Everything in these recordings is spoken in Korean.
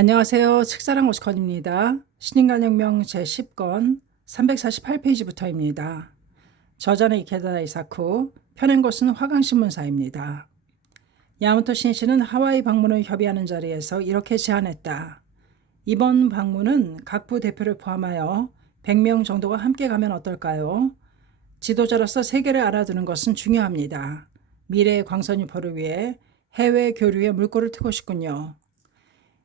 안녕하세요. 책사랑 오스컨입니다. 신인간혁명 제10권 348페이지부터입니다. 저자는 이케다 이사쿠, 펴낸 곳은 화강신문사입니다. 야마토 신이시는 하와이 방문을 협의하는 자리에서 이렇게 제안했다. 이번 방문은 각부 대표를 포함하여 100명 정도가 함께 가면 어떨까요? 지도자로서 세계를 알아두는 것은 중요합니다. 미래의 광선 유포를 위해 해외 교류에 물꼬를 트고 싶군요.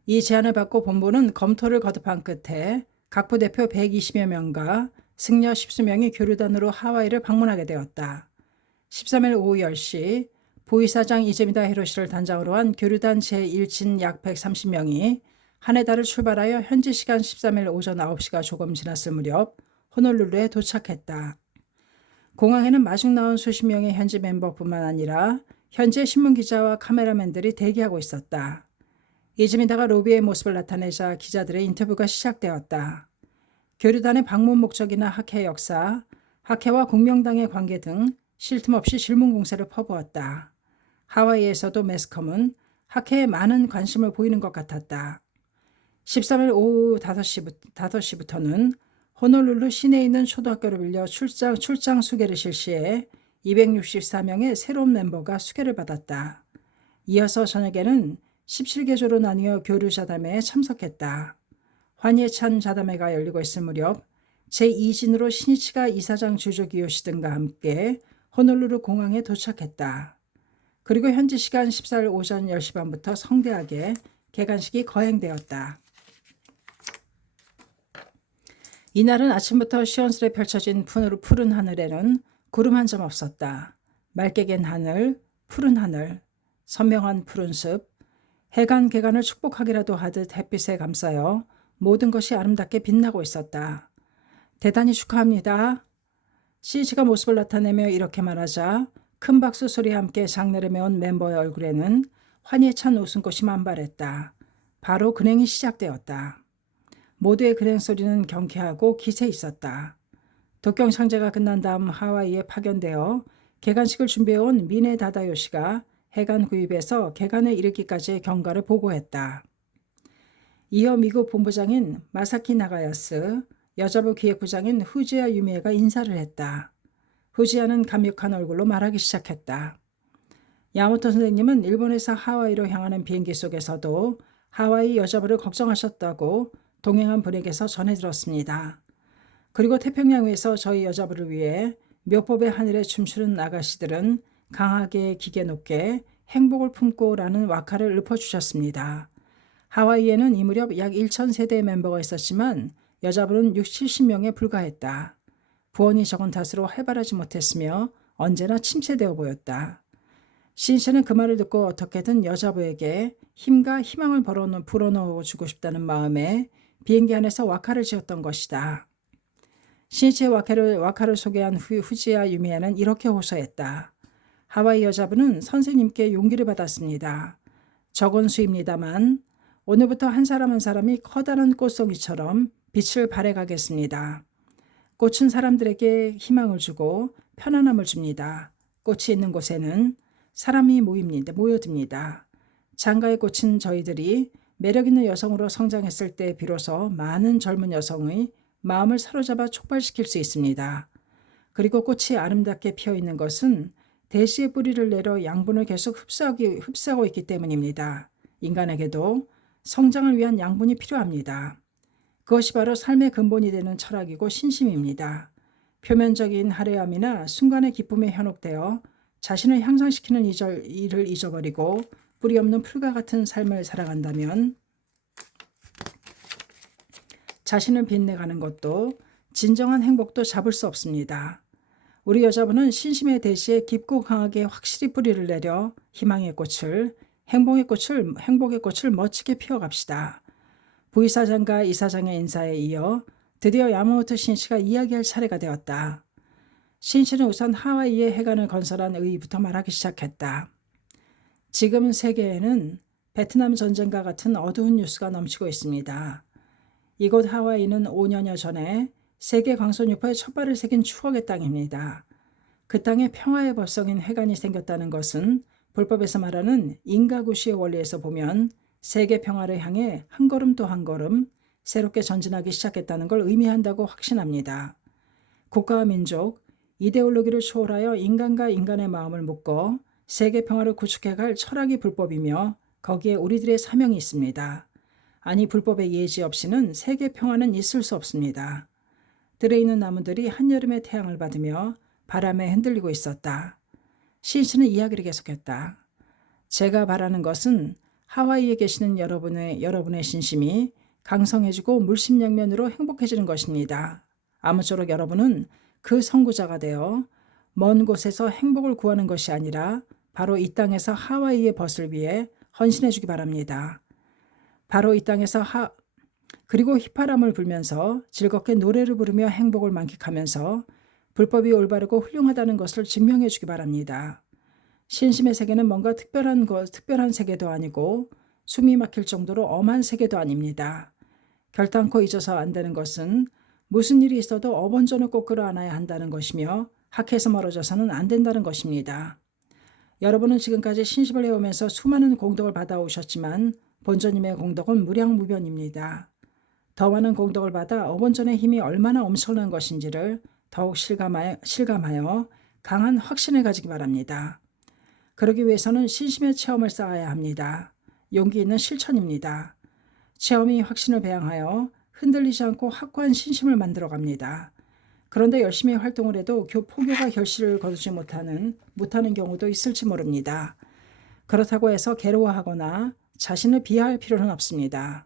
이 제안을 받고 본부는 검토를 거듭한 끝에 각부 대표 120여 명과 승려 10수명이 교류단으로 하와이를 방문하게 되었다. 13일 오후 10시 보이사장 이즈미다 히로시를 단장으로 한 교류단 제1진 약 130명이 하네다를 출발하여 현지 시간 13일 오전 9시가 조금 지났을 무렵 호놀룰루에 도착했다. 공항에는 마중 나온 수십 명의 현지 멤버뿐만 아니라 현지의 신문기자와 카메라맨들이 대기하고 있었다. 이즈미다가 로비의 모습을 나타내자 기자들의 인터뷰가 시작되었다. 교류단의 방문 목적이나 학회 역사, 학회와 공명당의 관계 등 쉴 틈 없이 질문 공세를 퍼부었다. 하와이에서도 매스컴은 학회에 많은 관심을 보이는 것 같았다. 13일 오후 5시부터는 호놀룰루 시내에 있는 초등학교를 빌려 출장 수계를 실시해 264명의 새로운 멤버가 수계를 받았다. 이어서 저녁에는 17개조로 나뉘어 교류자담회에 참석했다. 환희찬 자담회가 열리고 있을 무렵 제2진으로 신이치가 이사장 주조 기요시 등과 함께 호놀루루 공항에 도착했다. 그리고 현지 시간 14일 오전 10시 반부터 성대하게 개관식이 거행되었다. 이날은 아침부터 시원스레 펼쳐진 푸른 하늘에는 구름 한 점 없었다. 맑게 갠 하늘, 푸른 하늘, 선명한 푸른 숲, 해간 개간을 축복하기라도 하듯 햇빛에 감싸여 모든 것이 아름답게 빛나고 있었다. 대단히 축하합니다. 시이치가 모습을 나타내며 이렇게 말하자 큰 박수 소리와 함께 장례를 메운 멤버의 얼굴에는 환희에 찬 웃음꽃이 만발했다. 바로 근행이 시작되었다. 모두의 근행 소리는 경쾌하고 기세 있었다. 독경 상제가 끝난 다음 하와이에 파견되어 개관식을 준비해온 미네 다다요시가 해관 구입에서 개관에 이르기까지의 경과를 보고했다. 이어 미국 본부장인 마사키 나가야스, 여자부 기획부장인 후지야 유미에가 인사를 했다. 후지야는 감격한 얼굴로 말하기 시작했다. 야마토 선생님은 일본에서 하와이로 향하는 비행기 속에서도 하와이 여자부를 걱정하셨다고 동행한 분에게서 전해 들었습니다. 그리고 태평양 위에서 저희 여자부를 위해 묘법의 하늘에 춤추는 아가씨들은 강하게 기계 높게 행복을 품고라는 와카를 읊어주셨습니다. 하와이에는 이 무렵 약 1,000세대의 멤버가 있었지만 여자부는 60, 70명에 불과했다. 부원이 적은 탓으로 활발하지 못했으며 언제나 침체되어 보였다. 신씨는 그 말을 듣고 어떻게든 여자부에게 힘과 희망을 불어넣어 주고 싶다는 마음에 비행기 안에서 와카를 지었던 것이다. 신이치의 와카를 소개한 후지야 유미야는 이렇게 호소했다. 하와이 여자부는 선생님께 용기를 받았습니다. 적은 수입니다만 오늘부터 한 사람 한 사람이 커다란 꽃송이처럼 빛을 발해가겠습니다. 꽃은 사람들에게 희망을 주고 편안함을 줍니다. 꽃이 있는 곳에는 사람이 모여듭니다. 장가의 꽃은 저희들이 매력 있는 여성으로 성장했을 때 비로소 많은 젊은 여성의 마음을 사로잡아 촉발시킬 수 있습니다. 그리고 꽃이 아름답게 피어 있는 것은 대시의 뿌리를 내려 양분을 계속 흡수하고 있기 때문입니다. 인간에게도 성장을 위한 양분이 필요합니다. 그것이 바로 삶의 근본이 되는 철학이고 신심입니다. 표면적인 화려함이나 순간의 기쁨에 현혹되어 자신을 향상시키는 일을 잊어버리고 뿌리 없는 풀과 같은 삶을 살아간다면 자신을 빛내가는 것도 진정한 행복도 잡을 수 없습니다. 우리 여자분은 신심의 대시에 깊고 강하게 확실히 뿌리를 내려 희망의 꽃을, 행복의 꽃을 멋지게 피워갑시다. 부이사장과 이사장의 인사에 이어 드디어 야마모토 신씨가 이야기할 차례가 되었다. 신씨는 우선 하와이에 해관을 건설한 의의부터 말하기 시작했다. 지금 세계에는 베트남 전쟁과 같은 어두운 뉴스가 넘치고 있습니다. 이곳 하와이는 5년여 전에 세계 광선유포의 첫 발을 새긴 추억의 땅입니다. 그 땅에 평화의 법성인 해관이 생겼다는 것은 불법에서 말하는 인가구시의 원리에서 보면 세계 평화를 향해 한 걸음 또 한 걸음 새롭게 전진하기 시작했다는 걸 의미한다고 확신합니다. 국가와 민족, 이데올로기를 초월하여 인간과 인간의 마음을 묶어 세계 평화를 구축해갈 철학이 불법이며 거기에 우리들의 사명이 있습니다. 아니 불법의 예지 없이는 세계 평화는 있을 수 없습니다. 들에 있는 나무들이 한여름의 태양을 받으며 바람에 흔들리고 있었다. 시인은 이야기를 계속했다. 제가 바라는 것은 하와이에 계시는 여러분의 신심이 강성해지고 물심양면으로 행복해지는 것입니다. 아무쪼록 여러분은 그 선구자가 되어 먼 곳에서 행복을 구하는 것이 아니라 바로 이 땅에서 하와이의 벗을 위해 헌신해 주기 바랍니다. 바로 이 땅에서 그리고 휘파람을 불면서 즐겁게 노래를 부르며 행복을 만끽하면서 불법이 올바르고 훌륭하다는 것을 증명해 주기 바랍니다. 신심의 세계는 뭔가 특별한 세계도 아니고 숨이 막힐 정도로 엄한 세계도 아닙니다. 결단코 잊어서 안 되는 것은 무슨 일이 있어도 어번전을 꼭 끌어안아야 한다는 것이며 학회에서 멀어져서는 안 된다는 것입니다. 여러분은 지금까지 신심을 해오면서 수많은 공덕을 받아오셨지만 본尊님의 공덕은 무량무변입니다. 더 많은 공덕을 받아 어번전의 힘이 얼마나 엄청난 것인지를 더욱 실감하여 강한 확신을 가지기 바랍니다. 그러기 위해서는 신심의 체험을 쌓아야 합니다. 용기 있는 실천입니다. 체험이 확신을 배양하여 흔들리지 않고 확고한 신심을 만들어갑니다. 그런데 열심히 활동을 해도 포교가 결실을 거두지 못하는 경우도 있을지 모릅니다. 그렇다고 해서 괴로워하거나 자신을 비하할 필요는 없습니다.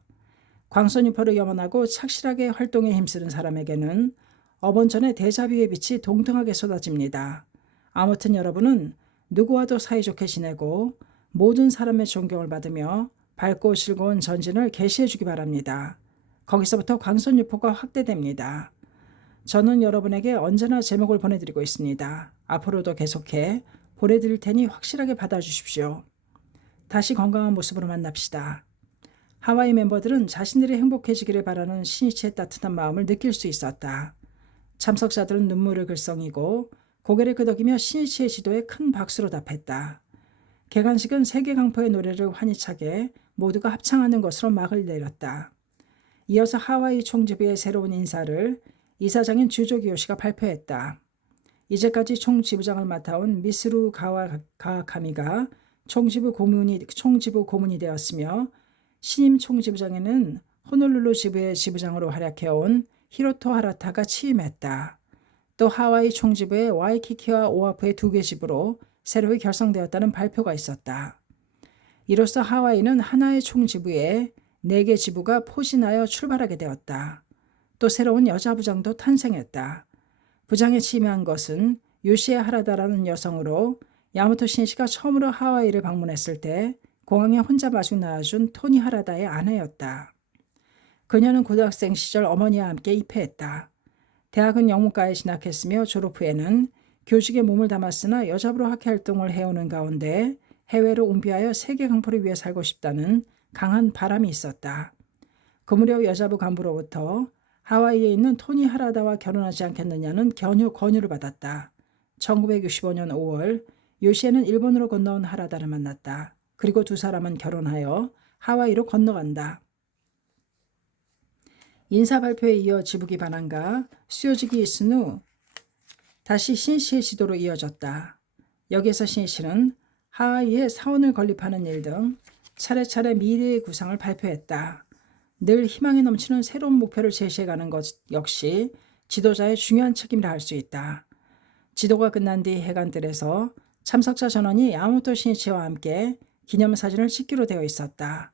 광선유포를 염원하고 착실하게 활동에 힘쓰는 사람에게는 어번전의 대자비의 빛이 동등하게 쏟아집니다. 아무튼 여러분은 누구와도 사이좋게 지내고 모든 사람의 존경을 받으며 밝고 즐거운 전진을 계시해 주기 바랍니다. 거기서부터 광선유포가 확대됩니다. 저는 여러분에게 언제나 제목을 보내드리고 있습니다. 앞으로도 계속해 보내드릴 테니 확실하게 받아주십시오. 다시 건강한 모습으로 만납시다. 하와이 멤버들은 자신들이 행복해지기를 바라는 신이치의 따뜻한 마음을 느낄 수 있었다. 참석자들은 눈물을 글썽이고 고개를 끄덕이며 신이치의 지도에 큰 박수로 답했다. 개관식은 세계 강포의 노래를 환희차게 모두가 합창하는 것으로 막을 내렸다. 이어서 하와이 총지부의 새로운 인사를 이사장인 주조 기요시가 발표했다. 이제까지 총지부장을 맡아온 미스루 가와카미가 총지부 고문이 되었으며 신임 총지부장에는 호놀룰루 지부의 지부장으로 활약해온 히로토 하라타가 취임했다. 또 하와이 총지부의 와이키키와 오아프의 2개 지부로 새로이 결성되었다는 발표가 있었다. 이로써 하와이는 하나의 총지부에 4개 지부가 포진하여 출발하게 되었다. 또 새로운 여자 부장도 탄생했다. 부장에 취임한 것은 요시에 하라다라는 여성으로 야마토 신시가 처음으로 하와이를 방문했을 때 공항에 혼자 마중 나와준 토니 하라다의 아내였다. 그녀는 고등학생 시절 어머니와 함께 입회했다. 대학은 영문과에 진학했으며 졸업 후에는 교직에 몸을 담았으나 여자부로 학회 활동을 해오는 가운데 해외로 옮겨하여 세계 강포를 위해 살고 싶다는 강한 바람이 있었다. 그 무렵 여자부 간부로부터 하와이에 있는 토니 하라다와 결혼하지 않겠느냐는 권유를 받았다. 1965년 5월 요시에는 일본으로 건너온 하라다를 만났다. 그리고 두 사람은 결혼하여 하와이로 건너간다. 인사 발표에 이어 지부기 반환과 수요직이 있은 후 다시 신시의 지도로 이어졌다. 여기에서 신시는 하와이에 사원을 건립하는 일 등 차례차례 미래의 구상을 발표했다. 늘 희망이 넘치는 새로운 목표를 제시해가는 것 역시 지도자의 중요한 책임이라 할 수 있다. 지도가 끝난 뒤 해관들에서 참석자 전원이 야마모토 신이치와 함께 기념사진을 찍기로 되어 있었다.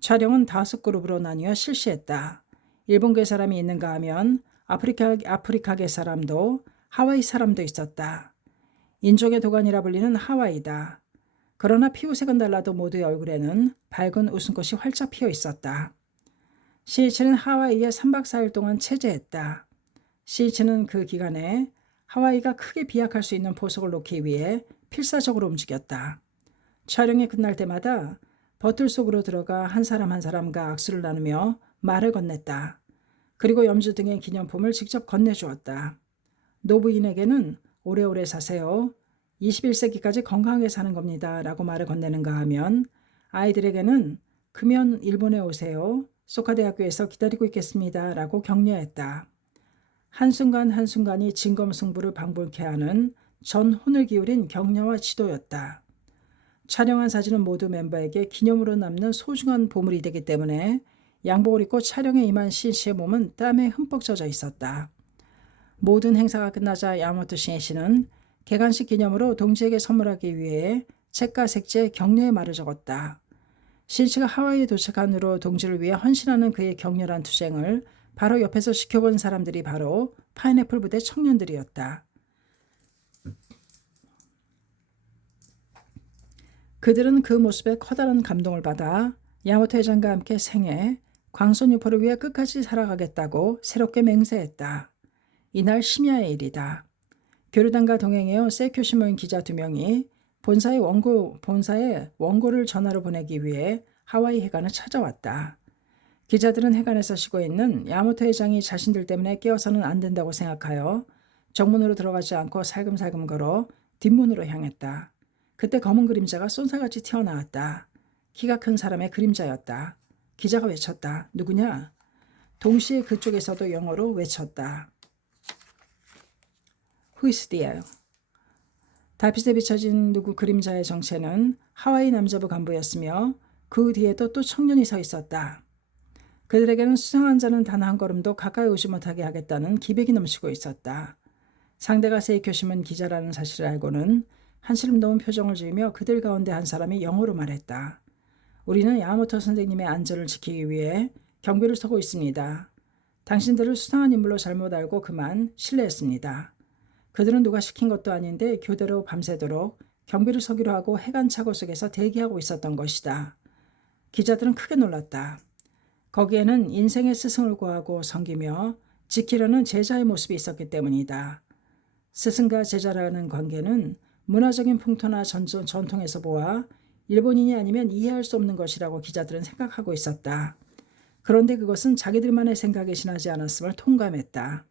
촬영은 5그룹으로 나뉘어 실시했다. 일본계 사람이 있는가 하면 아프리카계 사람도 하와이 사람도 있었다. 인종의 도가니라 불리는 하와이다. 그러나 피부색은 달라도 모두의 얼굴에는 밝은 웃음꽃이 활짝 피어 있었다. 시이치는 하와이에 3박 4일 동안 체제했다. 시이치는 그 기간에 하와이가 크게 비약할 수 있는 보석을 놓기 위해 필사적으로 움직였다. 촬영이 끝날 때마다 버틀 속으로 들어가 한 사람 한 사람과 악수를 나누며 말을 건넸다. 그리고 염주 등의 기념품을 직접 건네주었다. 노부인에게는 오래오래 사세요. 21세기까지 건강하게 사는 겁니다. 라고 말을 건네는가 하면 아이들에게는 크면 일본에 오세요. 소카대학교에서 기다리고 있겠습니다. 라고 격려했다. 한순간 한순간이 진검승부를 방불케 하는 전혼을 기울인 격려와 지도였다. 촬영한 사진은 모두 멤버에게 기념으로 남는 소중한 보물이 되기 때문에 양복을 입고 촬영에 임한 신씨의 몸은 땀에 흠뻑 젖어 있었다. 모든 행사가 끝나자 야마모토 신씨는 개관식 기념으로 동지에게 선물하기 위해 책과 색지에 격려의 말을 적었다. 신씨가 하와이에 도착한 후로 동지를 위해 헌신하는 그의 격렬한 투쟁을 바로 옆에서 지켜본 사람들이 바로 파인애플 부대 청년들이었다. 그들은 그 모습에 커다란 감동을 받아 야마모토 회장과 함께 생애, 광선유포를 위해 끝까지 살아가겠다고 새롭게 맹세했다. 이날 심야의 일이다. 교류단과 동행해온 세이쿄신문 기자 2명이 본사에 원고를 전화로 보내기 위해 하와이 해관을 찾아왔다. 기자들은 해관에서 쉬고 있는 야마모토 회장이 자신들 때문에 깨어서는 안 된다고 생각하여 정문으로 들어가지 않고 살금살금 걸어 뒷문으로 향했다. 그때 검은 그림자가 쏜살같이 튀어나왔다. 키가 큰 사람의 그림자였다. 기자가 외쳤다. 누구냐? 동시에 그쪽에서도 영어로 외쳤다. Who is there? 달빛에 비춰진 누구 그림자의 정체는 하와이 남자부 간부였으며 그 뒤에도 또 청년이 서 있었다. 그들에게는 수상한 자는 단 한 걸음도 가까이 오지 못하게 하겠다는 기백이 넘치고 있었다. 상대가 세이쿄신문 기자라는 사실을 알고는 한시름 놓은 표정을 지으며 그들 가운데 한 사람이 영어로 말했다. 우리는 야마모토 선생님의 안전을 지키기 위해 경비를 서고 있습니다. 당신들을 수상한 인물로 잘못 알고 그만 실례했습니다. 그들은 누가 시킨 것도 아닌데 교대로 밤새도록 경비를 서기로 하고 해관 차고 속에서 대기하고 있었던 것이다. 기자들은 크게 놀랐다. 거기에는 인생의 스승을 구하고 섬기며 지키려는 제자의 모습이 있었기 때문이다. 스승과 제자라는 관계는 문화적인 풍토나 전통에서 보아 일본인이 아니면 이해할 수 없는 것이라고 기자들은 생각하고 있었다. 그런데 그것은 자기들만의 생각에 지나지 않았음을 통감했다.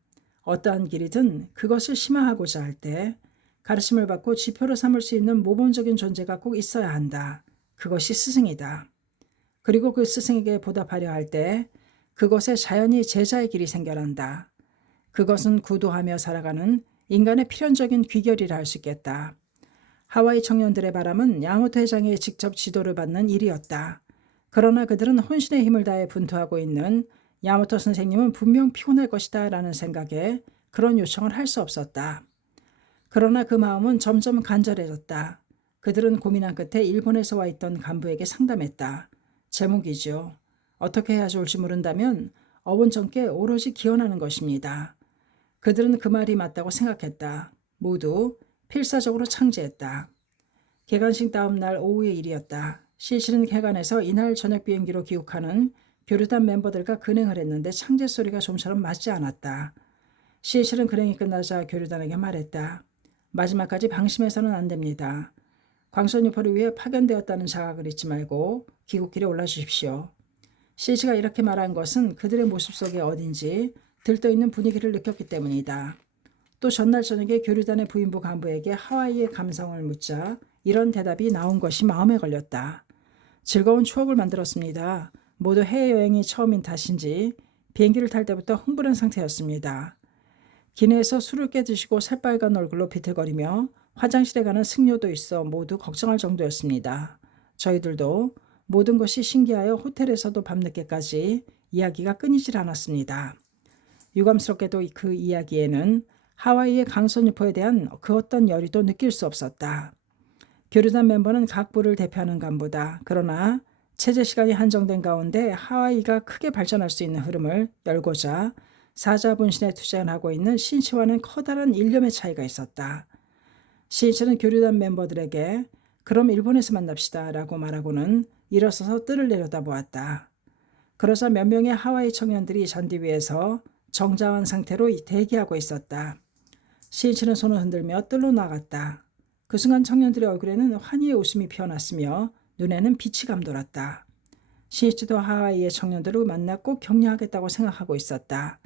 어떠한 길이든 그것을 심화하고자 할 때 가르침을 받고 지표로 삼을 수 있는 모범적인 존재가 꼭 있어야 한다. 그것이 스승이다. 그리고 그 스승에게 보답하려 할 때 그것에 자연히 제자의 길이 생겨난다. 그것은 구도하며 살아가는 인간의 필연적인 귀결이라 할 수 있겠다. 하와이 청년들의 바람은 야마모토 회장의 직접 지도를 받는 일이었다. 그러나 그들은 혼신의 힘을 다해 분투하고 있는 야마모토 선생님은 분명 피곤할 것이다 라는 생각에 그런 요청을 할 수 없었다. 그러나 그 마음은 점점 간절해졌다. 그들은 고민한 끝에 일본에서 와 있던 간부에게 상담했다. 제목이죠. 어떻게 해야 좋을지 모른다면 어원정께 오로지 기원하는 것입니다. 그들은 그 말이 맞다고 생각했다. 모두 필사적으로 창제했다. 개관식 다음 날 오후의 일이었다. 실실은 해관에서 이날 저녁 비행기로 귀국하는 교류단 멤버들과 근행을 했는데 창제 소리가 좀처럼 맞지 않았다. 실실은 근행이 끝나자 교류단에게 말했다. 마지막까지 방심해서는 안 됩니다. 광선유포를 위해 파견되었다는 자각을 잊지 말고 귀국길에 올라주십시오. 실시가 이렇게 말한 것은 그들의 모습 속에 어딘지 들떠있는 분위기를 느꼈기 때문이다. 또 전날 저녁에 교류단의 부인부 간부에게 하와이의 감성을 묻자 이런 대답이 나온 것이 마음에 걸렸다. 즐거운 추억을 만들었습니다. 모두 해외여행이 처음인 탓인지 비행기를 탈 때부터 흥분한 상태였습니다. 기내에서 술을 깨 드시고 새빨간 얼굴로 비틀거리며 화장실에 가는 승려도 있어 모두 걱정할 정도였습니다. 저희들도 모든 것이 신기하여 호텔에서도 밤늦게까지 이야기가 끊이질 않았습니다. 유감스럽게도 그 이야기에는 하와이의 강선유포에 대한 그 어떤 열의도 느낄 수 없었다. 교류단 멤버는 각 부를 대표하는 간부다. 그러나 체제 시간이 한정된 가운데 하와이가 크게 발전할 수 있는 흐름을 열고자 사자분신에 투쟁하고 있는 신치와는 커다란 일념의 차이가 있었다. 신치는 교류단 멤버들에게 그럼 일본에서 만납시다 라고 말하고는 일어서서 뜰을 내려다보았다. 그러자 몇 명의 하와이 청년들이 잔디 위에서 정자한 상태로 대기하고 있었다. 신치는 손을 흔들며 뜰로 나갔다. 그 순간 청년들의 얼굴에는 환희의 웃음이 피어났으며 눈에는 빛이 감돌았다. 신치도 하와이의 청년들을 만나 꼭 격려하겠다고 생각하고 있었다.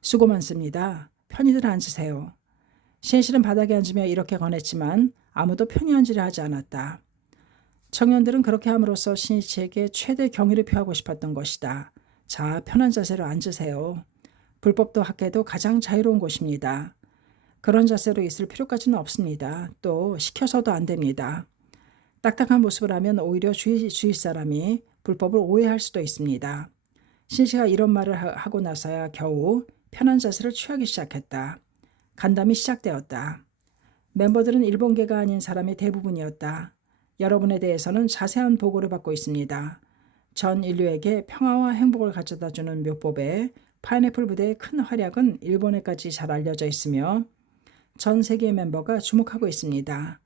수고 많습니다. 편히들 앉으세요. 신치는 바닥에 앉으며 이렇게 권했지만 아무도 편히 앉으려 하지 않았다. 청년들은 그렇게 함으로써 신이치에게 최대 경의를 표하고 싶었던 것이다. 자, 편한 자세로 앉으세요. 불법도 학계도 가장 자유로운 곳입니다. 그런 자세로 있을 필요까지는 없습니다. 또 시켜서도 안 됩니다. 딱딱한 모습을 하면 오히려 주위 사람이 불법을 오해할 수도 있습니다. 신씨가 이런 말을 하고 나서야 겨우 편한 자세를 취하기 시작했다. 간담이 시작되었다. 멤버들은 일본계가 아닌 사람이 대부분이었다. 여러분에 대해서는 자세한 보고를 받고 있습니다. 전 인류에게 평화와 행복을 가져다주는 묘법에 파인애플 부대의 큰 활약은 일본에까지 잘 알려져 있으며 전 세계의 멤버가 주목하고 있습니다.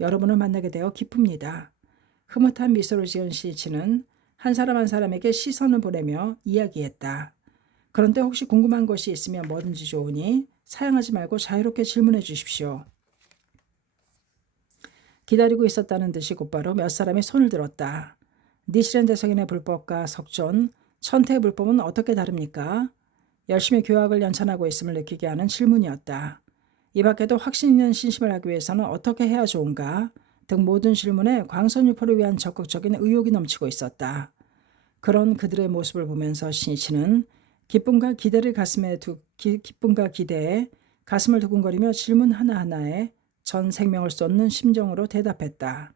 여러분을 만나게 되어 기쁩니다. 흐뭇한 미소를 지은 시치는 한 사람 한 사람에게 시선을 보내며 이야기했다. 그런데 혹시 궁금한 것이 있으면 뭐든지 좋으니 사양하지 말고 자유롭게 질문해 주십시오. 기다리고 있었다는 듯이 곧바로 몇 사람이 손을 들었다. 니치렌 대성인의 불법과 석존, 천태의 불법은 어떻게 다릅니까? 열심히 교학을 연찬하고 있음을 느끼게 하는 질문이었다. 이 밖에도 확신 있는 신심을 하기 위해서는 어떻게 해야 좋은가 등 모든 질문에 광선유포를 위한 적극적인 의욕이 넘치고 있었다. 그런 그들의 모습을 보면서 신이치는 기쁨과 기대에 가슴을 두근거리며 질문 하나하나에 전 생명을 쏟는 심정으로 대답했다.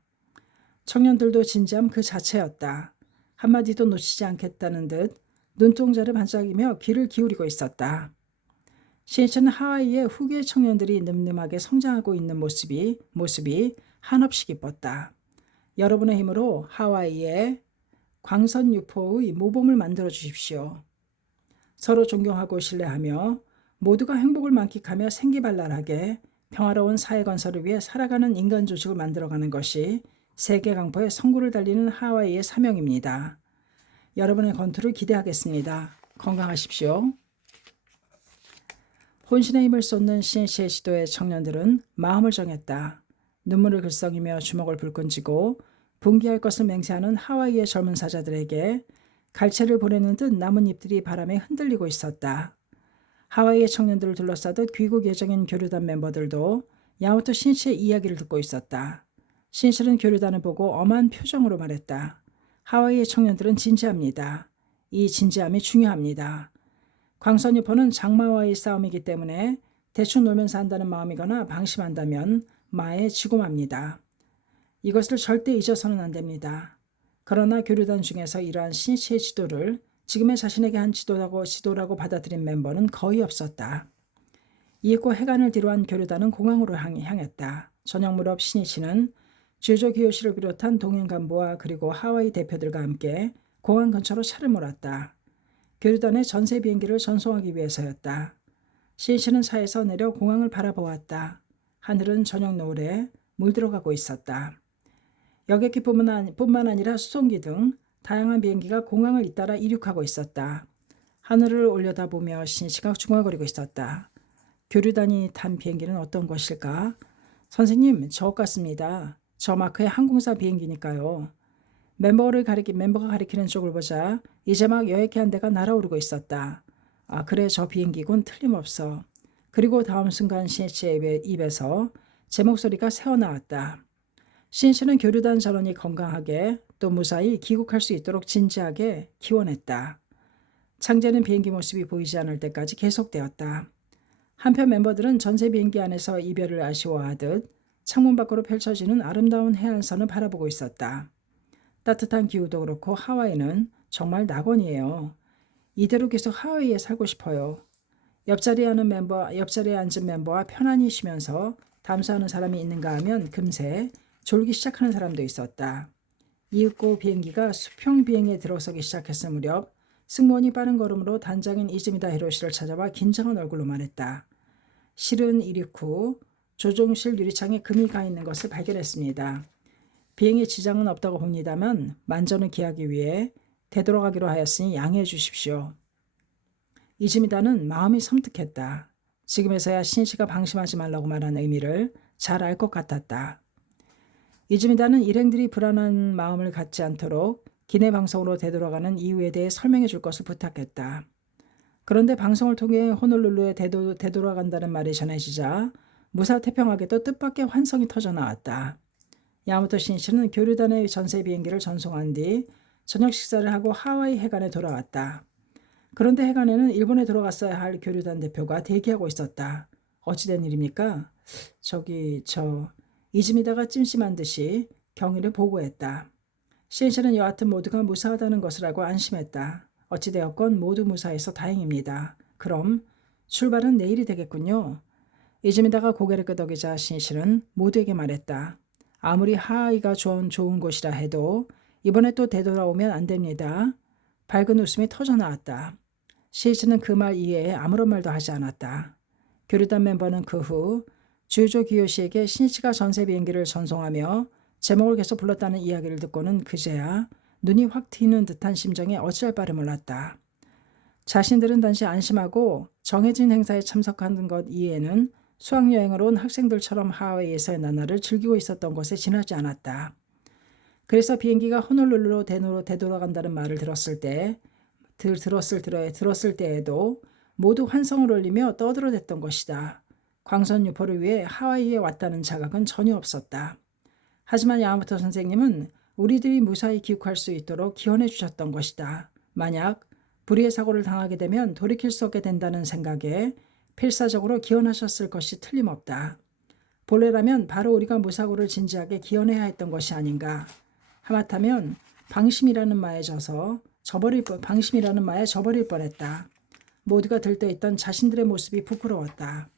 청년들도 진지함 그 자체였다. 한마디도 놓치지 않겠다는 듯 눈동자를 반짝이며 귀를 기울이고 있었다. 신이치는 하와이의 후계 청년들이 늠름하게 성장하고 있는 모습이 한없이 기뻤다. 여러분의 힘으로 하와이의 광선유포의 모범을 만들어 주십시오. 서로 존경하고 신뢰하며 모두가 행복을 만끽하며 생기발랄하게 평화로운 사회 건설을 위해 살아가는 인간 조직을 만들어가는 것이 세계 강포에 성구를 달리는 하와이의 사명입니다. 여러분의 건투를 기대하겠습니다. 건강하십시오. 혼신의 힘을 쏟는 신이치의 시도에 청년들은 마음을 정했다. 눈물을 글썽이며 주먹을 불끈 쥐고 분개할 것을 맹세하는 하와이의 젊은 사자들에게 갈채를 보내는 듯 나뭇잎들이 바람에 흔들리고 있었다. 하와이의 청년들을 둘러싸듯 귀국 예정인 교류단 멤버들도 야마토 신이치의 이야기를 듣고 있었다. 신이치는 교류단을 보고 엄한 표정으로 말했다. 하와이의 청년들은 진지합니다. 이 진지함이 중요합니다. 광선유포는 장마와의 싸움이기 때문에 대충 놀면서 한다는 마음이거나 방심한다면 마에 지고 맙니다. 이것을 절대 잊어서는 안 됩니다. 그러나 교류단 중에서 이러한 신이치의 지도를 지금의 자신에게 한 지도라고 받아들인 멤버는 거의 없었다. 이윽고 해관을 뒤로한 교류단은 공항으로 향했다. 저녁 무렵 신이치는 주조 기요시를 비롯한 동행 간부와 그리고 하와이 대표들과 함께 공항 근처로 차를 몰았다. 교류단의 전세 비행기를 전송하기 위해서였다. 신이치는 차에서 내려 공항을 바라보았다. 하늘은 저녁 노을에 물들어가고 있었다. 여객기뿐만 아니라 수송기 등 다양한 비행기가 공항을 잇따라 이륙하고 있었다. 하늘을 올려다보며 신이치가 중얼거리고 있었다. 교류단이 탄 비행기는 어떤 것일까? 선생님, 저 같습니다. 저 마크의 항공사 비행기니까요. 멤버가 가리키는 쪽을 보자 이제 막 여액해 한 대가 날아오르고 있었다. 아, 그래, 저 비행기군. 틀림없어. 그리고 다음 순간 신이치의 입에서 제 목소리가 새어나왔다. 신이치는 교류단 전원이 건강하게 또 무사히 귀국할 수 있도록 진지하게 기원했다. 창제는 비행기 모습이 보이지 않을 때까지 계속되었다. 한편 멤버들은 전세 비행기 안에서 이별을 아쉬워하듯 창문 밖으로 펼쳐지는 아름다운 해안선을 바라보고 있었다. 따뜻한 기후도 그렇고 하와이는 정말 낙원이에요. 이대로 계속 하와이에 살고 싶어요. 옆자리에 앉은 멤버와 편안히 쉬면서 담소하는 사람이 있는가 하면 금세 졸기 시작하는 사람도 있었다. 이윽고 비행기가 수평 비행에 들어서기 시작했을 무렵 승무원이 빠른 걸음으로 단장인 이즈미다 히로시를 찾아와 긴장한 얼굴로 말했다. 실은 이륙 후 조종실 유리창에 금이 가 있는 것을 발견했습니다. 비행에 지장은 없다고 봅니다만 만전을 기하기 위해 되돌아가기로 하였으니 양해해 주십시오. 이즈미다는 마음이 섬뜩했다. 지금에서야 신이치가 방심하지 말라고 말한 의미를 잘 알 것 같았다. 이즈미다는 일행들이 불안한 마음을 갖지 않도록 기내 방송으로 되돌아가는 이유에 대해 설명해 줄 것을 부탁했다. 그런데 방송을 통해 호놀룰루에 되돌아간다는 말이 전해지자 무사태평하게도 뜻밖의 환성이 터져 나왔다. 야마토 신이치는 교류단의 전세 비행기를 전송한 뒤 저녁 식사를 하고 하와이 해관에 돌아왔다. 그런데 해관에는 일본에 들어갔어야 할 교류단 대표가 대기하고 있었다. 어찌된 일입니까? 이즈미다가 찜찜한 듯이 경위를 보고했다. 신이치는 여하튼 모두가 무사하다는 것을 알고 안심했다. 어찌되었건 모두 무사해서 다행입니다. 그럼 출발은 내일이 되겠군요. 이즈미다가 고개를 끄덕이자 신이치는 모두에게 말했다. 아무리 하와이가 좋은 곳이라 해도 이번에 또 되돌아오면 안 됩니다. 밝은 웃음이 터져나왔다. 신이치는 그 말 이외에 아무런 말도 하지 않았다. 교류단 멤버는 그 후 주유조 기요시에게 신이치가 전세 비행기를 전송하며 제목을 계속 불렀다는 이야기를 듣고는 그제야 눈이 확 트이는 듯한 심정에 어찌할 바를 몰랐다. 자신들은 단지 안심하고 정해진 행사에 참석하는 것 이외에는 수학여행으로 온 학생들처럼 하와이에서의 나날을 즐기고 있었던 것에 지나지 않았다. 그래서 비행기가 호놀룰루로 되돌아간다는 말을 들었을 때에도 모두 환성을 올리며 떠들어댔던 것이다. 광선 유포를 위해 하와이에 왔다는 자각은 전혀 없었다. 하지만 야마모토 선생님은 우리들이 무사히 귀국할 수 있도록 기원해 주셨던 것이다. 만약 불의의 사고를 당하게 되면 돌이킬 수 없게 된다는 생각에 필사적으로 기원하셨을 것이 틀림없다. 본래라면 바로 우리가 무사고를 진지하게 기원해야 했던 것이 아닌가. 하마터면 방심이라는 마에 저버릴 뻔했다. 모두가 들떠있던 자신들의 모습이 부끄러웠다.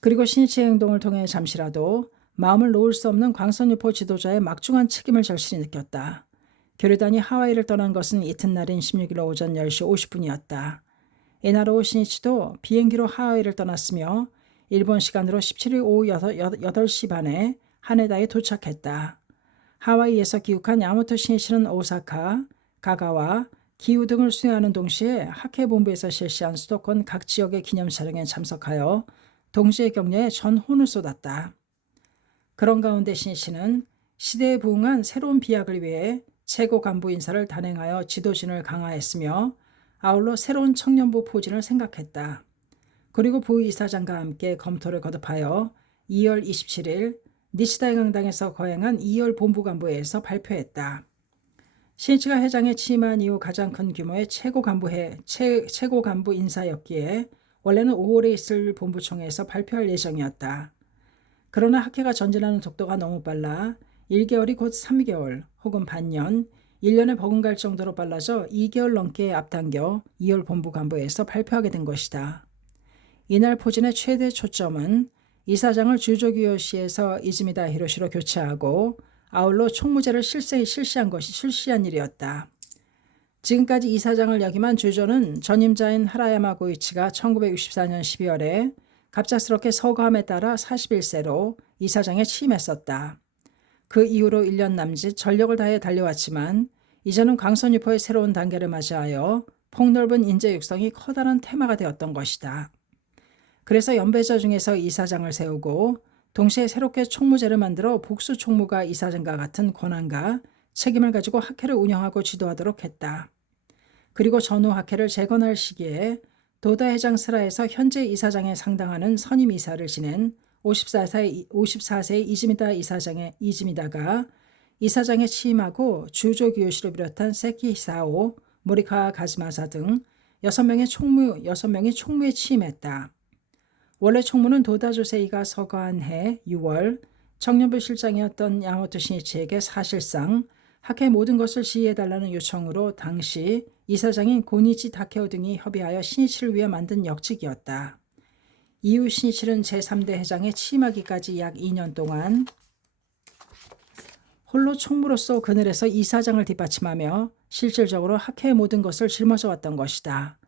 그리고 신이치의 행동을 통해 잠시라도 마음을 놓을 수 없는 광선유포 지도자의 막중한 책임을 절실히 느꼈다. 교류단이 하와이를 떠난 것은 이튿날인 16일 오전 10시 50분이었다. 이날 오후 신이치도 비행기로 하와이를 떠났으며 일본 시간으로 17일 오후 8시 반에 하네다에 도착했다. 하와이에서 귀국한 야마모토 신이치는 오사카, 가가와, 기후 등을 수행하는 동시에 학회본부에서 실시한 수도권 각 지역의 기념 촬영에 참석하여 동지의 격려에 전혼을 쏟았다. 그런 가운데 신이치는 시대에 부응한 새로운 비약을 위해 최고 간부 인사를 단행하여 지도진을 강화했으며 아울러 새로운 청년부 포진을 생각했다. 그리고 부이사장과 함께 검토를 거듭하여 2월 27일 니시다의 강당에서 거행한 2월 본부간부회에서 발표했다. 신이치가 회장에 취임한 이후 가장 큰 규모의 최고 간부 인사였기에 원래는 5월에 있을 본부총회에서 발표할 예정이었다. 그러나 학회가 전진하는 속도가 너무 빨라 1개월이 곧 3개월 혹은 반년, 1년에 버금갈 정도로 빨라져 2개월 넘게 앞당겨 2월 본부간부에서 발표하게 된 것이다. 이날 포진의 최대 초점은 이사장을 주조기요시에서 이즈미다 히로시로 교체하고 아울러 총무제를 실시한 일이었다. 지금까지 이사장을 역임한 주조는 전임자인 하라야마 고이치가 1964년 12월에 갑작스럽게 서거함에 따라 41세로 이사장에 취임했었다. 그 이후로 1년 남짓 전력을 다해 달려왔지만 이제는 광선유포의 새로운 단계를 맞이하여 폭넓은 인재 육성이 커다란 테마가 되었던 것이다. 그래서 연배자 중에서 이사장을 세우고 동시에 새롭게 총무제를 만들어 복수 총무가 이사장과 같은 권한과 책임을 가지고 학회를 운영하고 지도하도록 했다. 그리고 전후 학회를 재건할 시기에 도다 회장 슬하에서 현재 이사장에 상당하는 선임 이사를 지낸 54세 이즈미다가 이사장에 취임하고 주조 기요시를 비롯한 세키 히사오, 모리카 가즈마사 등 6명이 총무에 취임했다. 원래 총무는 도다 조세이가 서거한 해 6월 청년부 실장이었던 야마모토 신이치에게 사실상 학회 모든 것을 지휘해달라는 요청으로 당시 이사장인 고니치 다케오 등이 협의하여 신이치를 위해 만든 역직이었다. 이후 신이치는 제3대 회장에 취임하기까지 약 2년 동안 홀로 총무로서 그늘에서 이사장을 뒷받침하며 실질적으로 학회의 모든 것을 짊어져 왔던 것이다.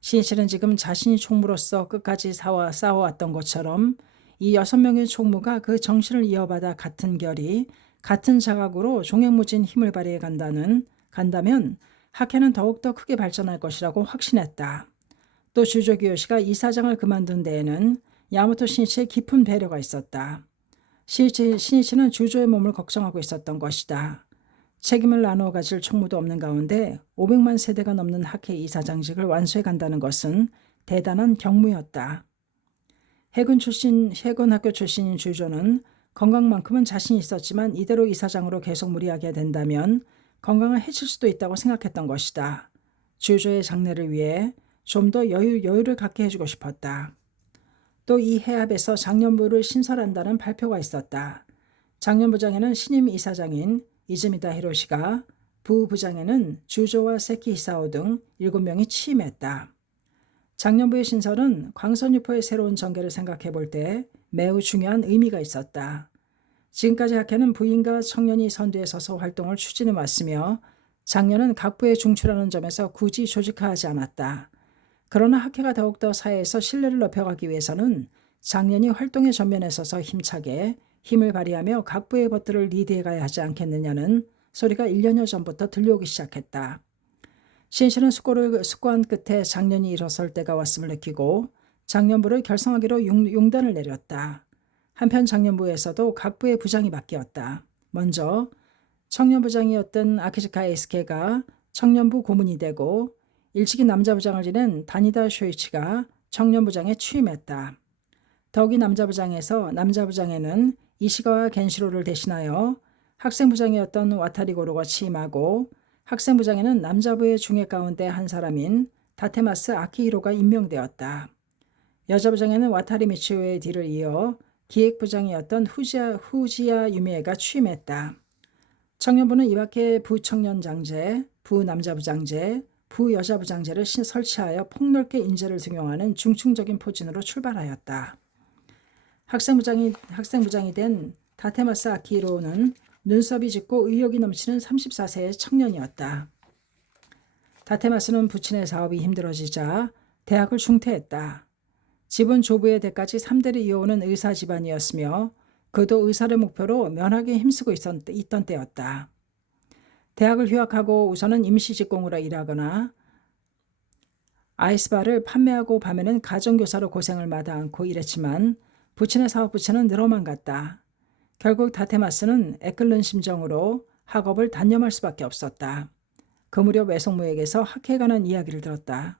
신이치는 지금 자신이 총무로서 끝까지 싸워왔던 것처럼 이 6명의 총무가 그 정신을 이어받아 같은 결의, 같은 자각으로 종횡무진 힘을 발휘해 간다면 학회는 더욱더 크게 발전할 것이라고 확신했다. 또 주조 기요시가 이사장을 그만둔 데에는 야마모토 신이치의 깊은 배려가 있었다. 신이치는 주조의 몸을 걱정하고 있었던 것이다. 책임을 나누어 가질 총무도 없는 가운데 500만 세대가 넘는 학회 이사장직을 완수해 간다는 것은 대단한 경무였다. 해군 학교 출신인 주조는 건강만큼은 자신이 있었지만 이대로 이사장으로 계속 무리하게 된다면 건강을 해칠 수도 있다고 생각했던 것이다. 주조의 장래를 위해 좀 더 여유를 갖게 해주고 싶었다. 또 이 해합에서 장년부를 신설한다는 발표가 있었다. 장년부장에는 신임 이사장인 이즈미다 히로시가, 부부장에는 주조와 세키 히사오 등 7명이 취임했다. 장년부의 신설은 광선유포의 새로운 전개를 생각해 볼 때 매우 중요한 의미가 있었다. 지금까지 학회는 부인과 청년이 선두에 서서 활동을 추진해 왔으며 장년은 각부에 중출하는 점에서 굳이 조직화하지 않았다. 그러나 학회가 더욱더 사회에서 신뢰를 높여가기 위해서는 장년이 활동의 전면에 서서 힘차게 힘을 발휘하며 각부의 것들을 리드해가야 하지 않겠느냐는 소리가 1년여 전부터 들려오기 시작했다. 신실은 숙고한 끝에 장년이 일어설 때가 왔음을 느끼고 장년부를 결성하기로 용단을 내렸다. 한편 장년부에서도 각부의 부장이 바뀌었다. 먼저 청년부장이었던 아키즈카 에이스케가 청년부 고문이 되고 일찍이 남자부장을 지낸 다니다 쇼이치가 청년부장에 취임했다. 더욱이 남자부장에는 이시가와 겐시로를 대신하여 학생부장이었던 와타리 고로가 취임하고 학생부장에는 남자부의 중액 가운데 한 사람인 다테마스 아키히로가 임명되었다. 여자부장에는 와타리 미치오의 뒤를 이어 기획부장이었던 후지야 유미에가 취임했다. 청년부는 이 밖에 부청년장제, 부남자부장제, 부여자부장제를 설치하여 폭넓게 인재를 등용하는 중층적인 포진으로 출발하였다. 학생부장이 된 다테마스 아키히로는 눈썹이 짙고 의욕이 넘치는 34세의 청년이었다. 다테마스는 부친의 사업이 힘들어지자 대학을 중퇴했다. 집은 조부의 대까지 3대를 이어오는 의사 집안이었으며 그도 의사를 목표로 면하게 힘쓰고 있던 때였다. 대학을 휴학하고 우선은 임시 직공으로 일하거나 아이스바를 판매하고 밤에는 가정교사로 고생을 마다 않고 일했지만 부친의 사업 부채는 늘어만 갔다. 결국 다테마스는 애끓는 심정으로 학업을 단념할 수밖에 없었다. 그 무렵 외숙모에게서 학회에 관한 이야기를 들었다.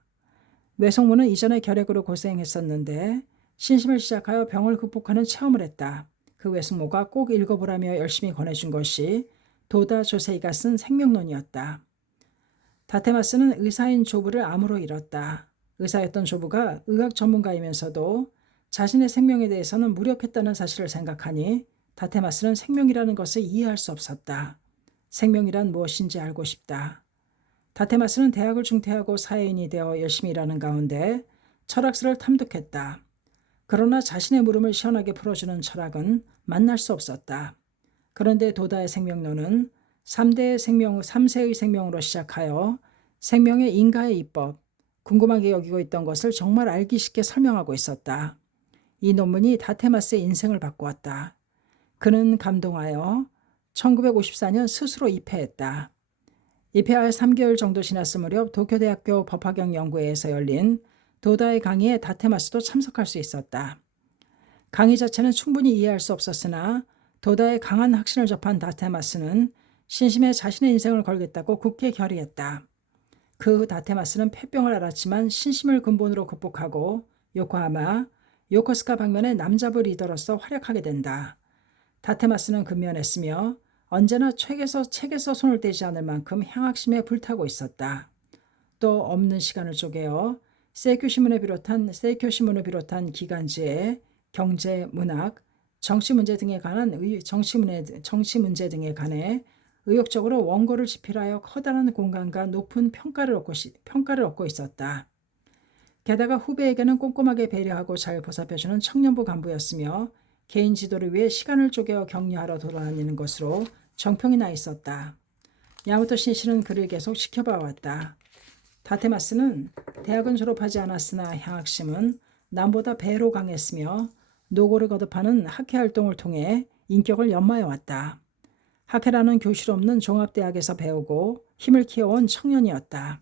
외숙모는 이전에 결핵으로 고생했었는데 신심을 시작하여 병을 극복하는 체험을 했다. 그 외숙모가 꼭 읽어보라며 열심히 권해준 것이 도다 조세이가 쓴 생명론이었다. 다테마스는 의사인 조부를 암으로 잃었다. 의사였던 조부가 의학 전문가이면서도 자신의 생명에 대해서는 무력했다는 사실을 생각하니 다테마스는 생명이라는 것을 이해할 수 없었다. 생명이란 무엇인지 알고 싶다. 다테마스는 대학을 중퇴하고 사회인이 되어 열심히 일하는 가운데 철학서를 탐독했다. 그러나 자신의 물음을 시원하게 풀어주는 철학은 만날 수 없었다. 그런데 도다의 생명론은 3세의 생명으로 시작하여 생명의 인가의 이법, 궁금하게 여기고 있던 것을 정말 알기 쉽게 설명하고 있었다. 이 논문이 다테마스의 인생을 바꾸었다. 그는 감동하여 1954년 스스로 입회했다. 입회할 3개월 정도 지났을 무렵 도쿄대학교 법학영 연구회에서 열린 도다의 강의에 다테마스도 참석할 수 있었다. 강의 자체는 충분히 이해할 수 없었으나 도다의 강한 확신을 접한 다테마스는 신심에 자신의 인생을 걸겠다고 굳게 결의했다. 그 후 다테마스는 폐병을 앓았지만 신심을 근본으로 극복하고 요코하마, 요코스카 방면의 남자부 리더로서 활약하게 된다. 다테마스는 근면했으며 언제나 책에서 손을 떼지 않을 만큼 향학심에 불타고 있었다. 또 없는 시간을 쪼개어 세이쿄 신문을 비롯한 기간지에 경제, 문학, 정치 문제 등에 관해 의욕적으로 원고를 집필하여 커다란 공간과 높은 평가를 얻고 있었다. 게다가 후배에게는 꼼꼼하게 배려하고 잘 보살펴주는 청년부 간부였으며 개인 지도를 위해 시간을 쪼개어 격려하러 돌아다니는 것으로 정평이 나 있었다. 야마토 신실은 그를 계속 지켜봐왔다. 다테마스는 대학은 졸업하지 않았으나 향학심은 남보다 배로 강했으며 노고를 거듭하는 학회 활동을 통해 인격을 연마해왔다. 학회라는 교실 없는 종합대학에서 배우고 힘을 키워온 청년이었다.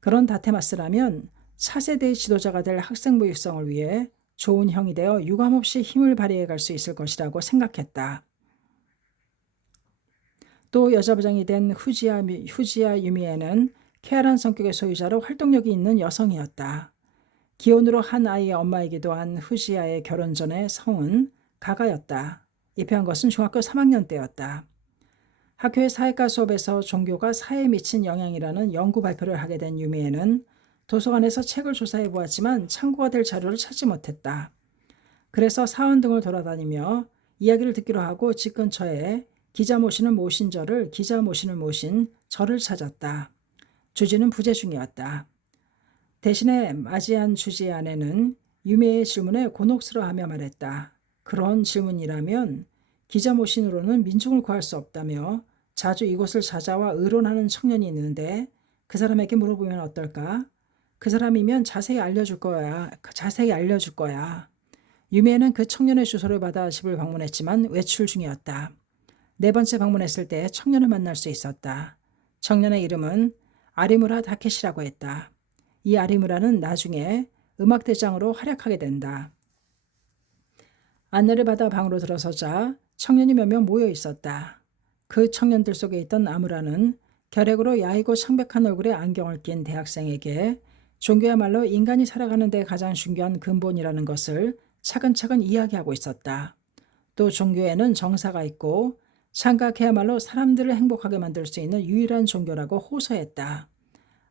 그런 다테마스라면 차세대의 지도자가 될 학생부 육성을 위해 좋은 형이 되어 유감없이 힘을 발휘해 갈 수 있을 것이라고 생각했다. 또 여자부장이 된 후지야 유미에는 쾌활한 성격의 소유자로 활동력이 있는 여성이었다. 기혼으로 한 아이의 엄마이기도 한 후지야의 결혼 전의 성은 가가였다. 입회한 것은 중학교 3학년 때였다. 학교의 사회과 수업에서 종교가 사회에 미친 영향이라는 연구 발표를 하게 된 유미애는 도서관에서 책을 조사해 보았지만 참고가 될 자료를 찾지 못했다. 그래서 사원 등을 돌아다니며 이야기를 듣기로 하고 집 근처에 기자 모신을 모신 절을 찾았다. 주지는 부재 중이었다. 대신에 맞이한 주지의 아내는 유미애의 질문에 곤혹스러워하며 말했다. 그런 질문이라면 기자 모신으로는 민중을 구할 수 없다며 자주 이곳을 찾아와 의론하는 청년이 있는데 그 사람에게 물어보면 어떨까? 그 사람이면 자세히 알려줄 거야. 유미애는 그 청년의 주소를 받아 집을 방문했지만 외출 중이었다. 네 번째 방문했을 때 청년을 만날 수 있었다. 청년의 이름은 아리무라 다케시라고 했다. 이 아리무라는 나중에 음악대장으로 활약하게 된다. 안내를 받아 방으로 들어서자 청년이 몇 명 모여 있었다. 그 청년들 속에 있던 아무라는 결핵으로 야이고 창백한 얼굴에 안경을 낀 대학생에게 종교야말로 인간이 살아가는 데 가장 중요한 근본이라는 것을 차근차근 이야기하고 있었다. 또 종교에는 정사가 있고 창각해야말로 사람들을 행복하게 만들 수 있는 유일한 종교라고 호소했다.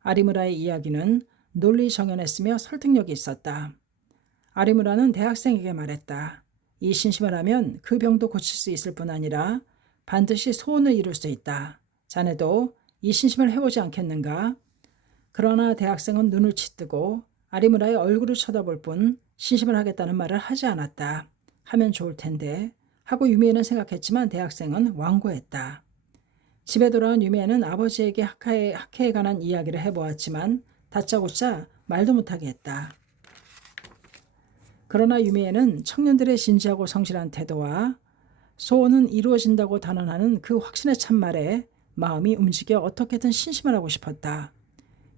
아리무라의 이야기는 논리정연했으며 설득력이 있었다. 아리무라는 대학생에게 말했다. 이 신심을 하면 그 병도 고칠 수 있을 뿐 아니라 반드시 소원을 이룰 수 있다. 자네도 이 신심을 해보지 않겠는가? 그러나 대학생은 눈을 치뜨고 아리무라의 얼굴을 쳐다볼 뿐 신심을 하겠다는 말을 하지 않았다. 하면 좋을 텐데 하고 유미애는 생각했지만 대학생은 완고했다. 집에 돌아온 유미애는 아버지에게 학회에 관한 이야기를 해보았지만 다짜고짜 말도 못하게 했다. 그러나 유미애는 청년들의 진지하고 성실한 태도와 소원은 이루어진다고 단언하는 그 확신에 찬 말에 마음이 움직여 어떻게든 신심을 하고 싶었다.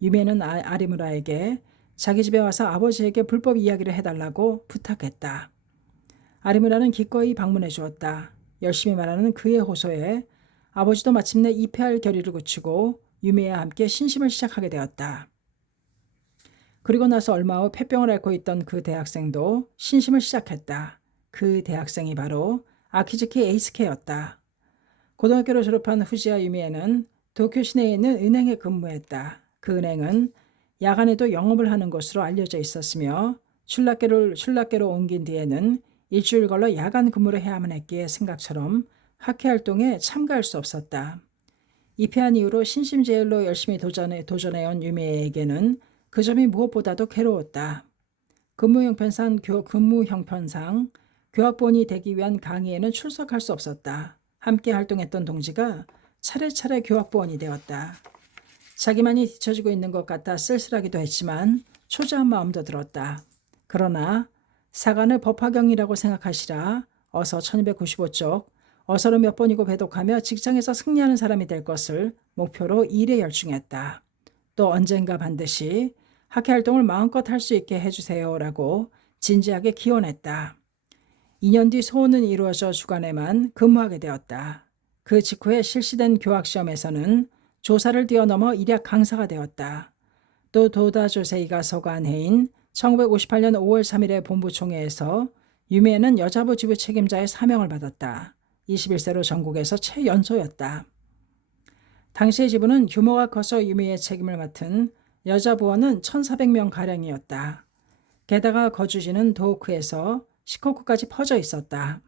유미애는 아리무라에게 자기 집에 와서 아버지에게 불법 이야기를 해달라고 부탁했다. 아리무라는 기꺼이 방문해 주었다. 열심히 말하는 그의 호소에 아버지도 마침내 입회할 결의를 굳히고 유미애와 함께 신심을 시작하게 되었다. 그리고 나서 얼마 후 폐병을 앓고 있던 그 대학생도 신심을 시작했다. 그 대학생이 바로 아키즈키 에이스케였다. 고등학교를 졸업한 후지야 유미애는 도쿄 시내에 있는 은행에 근무했다. 그 은행은 야간에도 영업을 하는 것으로 알려져 있었으며 출납계로 옮긴 뒤에는 일주일 걸러 야간 근무를 해야만 했기에 생각처럼 학회 활동에 참가할 수 없었다. 입회한 이후로 신심제일로 열심히 도전해온 유미애에게는 그 점이 무엇보다도 괴로웠다. 근무 형편상 교학본이 되기 위한 강의에는 출석할 수 없었다. 함께 활동했던 동지가 차례차례 교학부원이 되었다. 자기만이 뒤처지고 있는 것 같아 쓸쓸하기도 했지만 초조한 마음도 들었다. 그러나 사관을 법화경이라고 생각하시라 어서 1295쪽 어서를 몇 번이고 배독하며 직장에서 승리하는 사람이 될 것을 목표로 일에 열중했다. 또 언젠가 반드시 학회활동을 마음껏 할 수 있게 해주세요라고 진지하게 기원했다. 2년 뒤 소원은 이루어져 주간에만 근무하게 되었다. 그 직후에 실시된 교학시험에서는 조사를 뛰어넘어 일약 강사가 되었다. 또 도다 조세이가 서관해인 1958년 5월 3일의 본부총회에서 유미애는 여자부 지부 책임자의 사명을 받았다. 21세로 전국에서 최연소였다. 당시의 지부는 규모가 커서 유미의 책임을 맡은 여자 부원은 1,400명가량이었다. 게다가 거주지는 도호쿠에서 시코쿠까지 퍼져 있었다.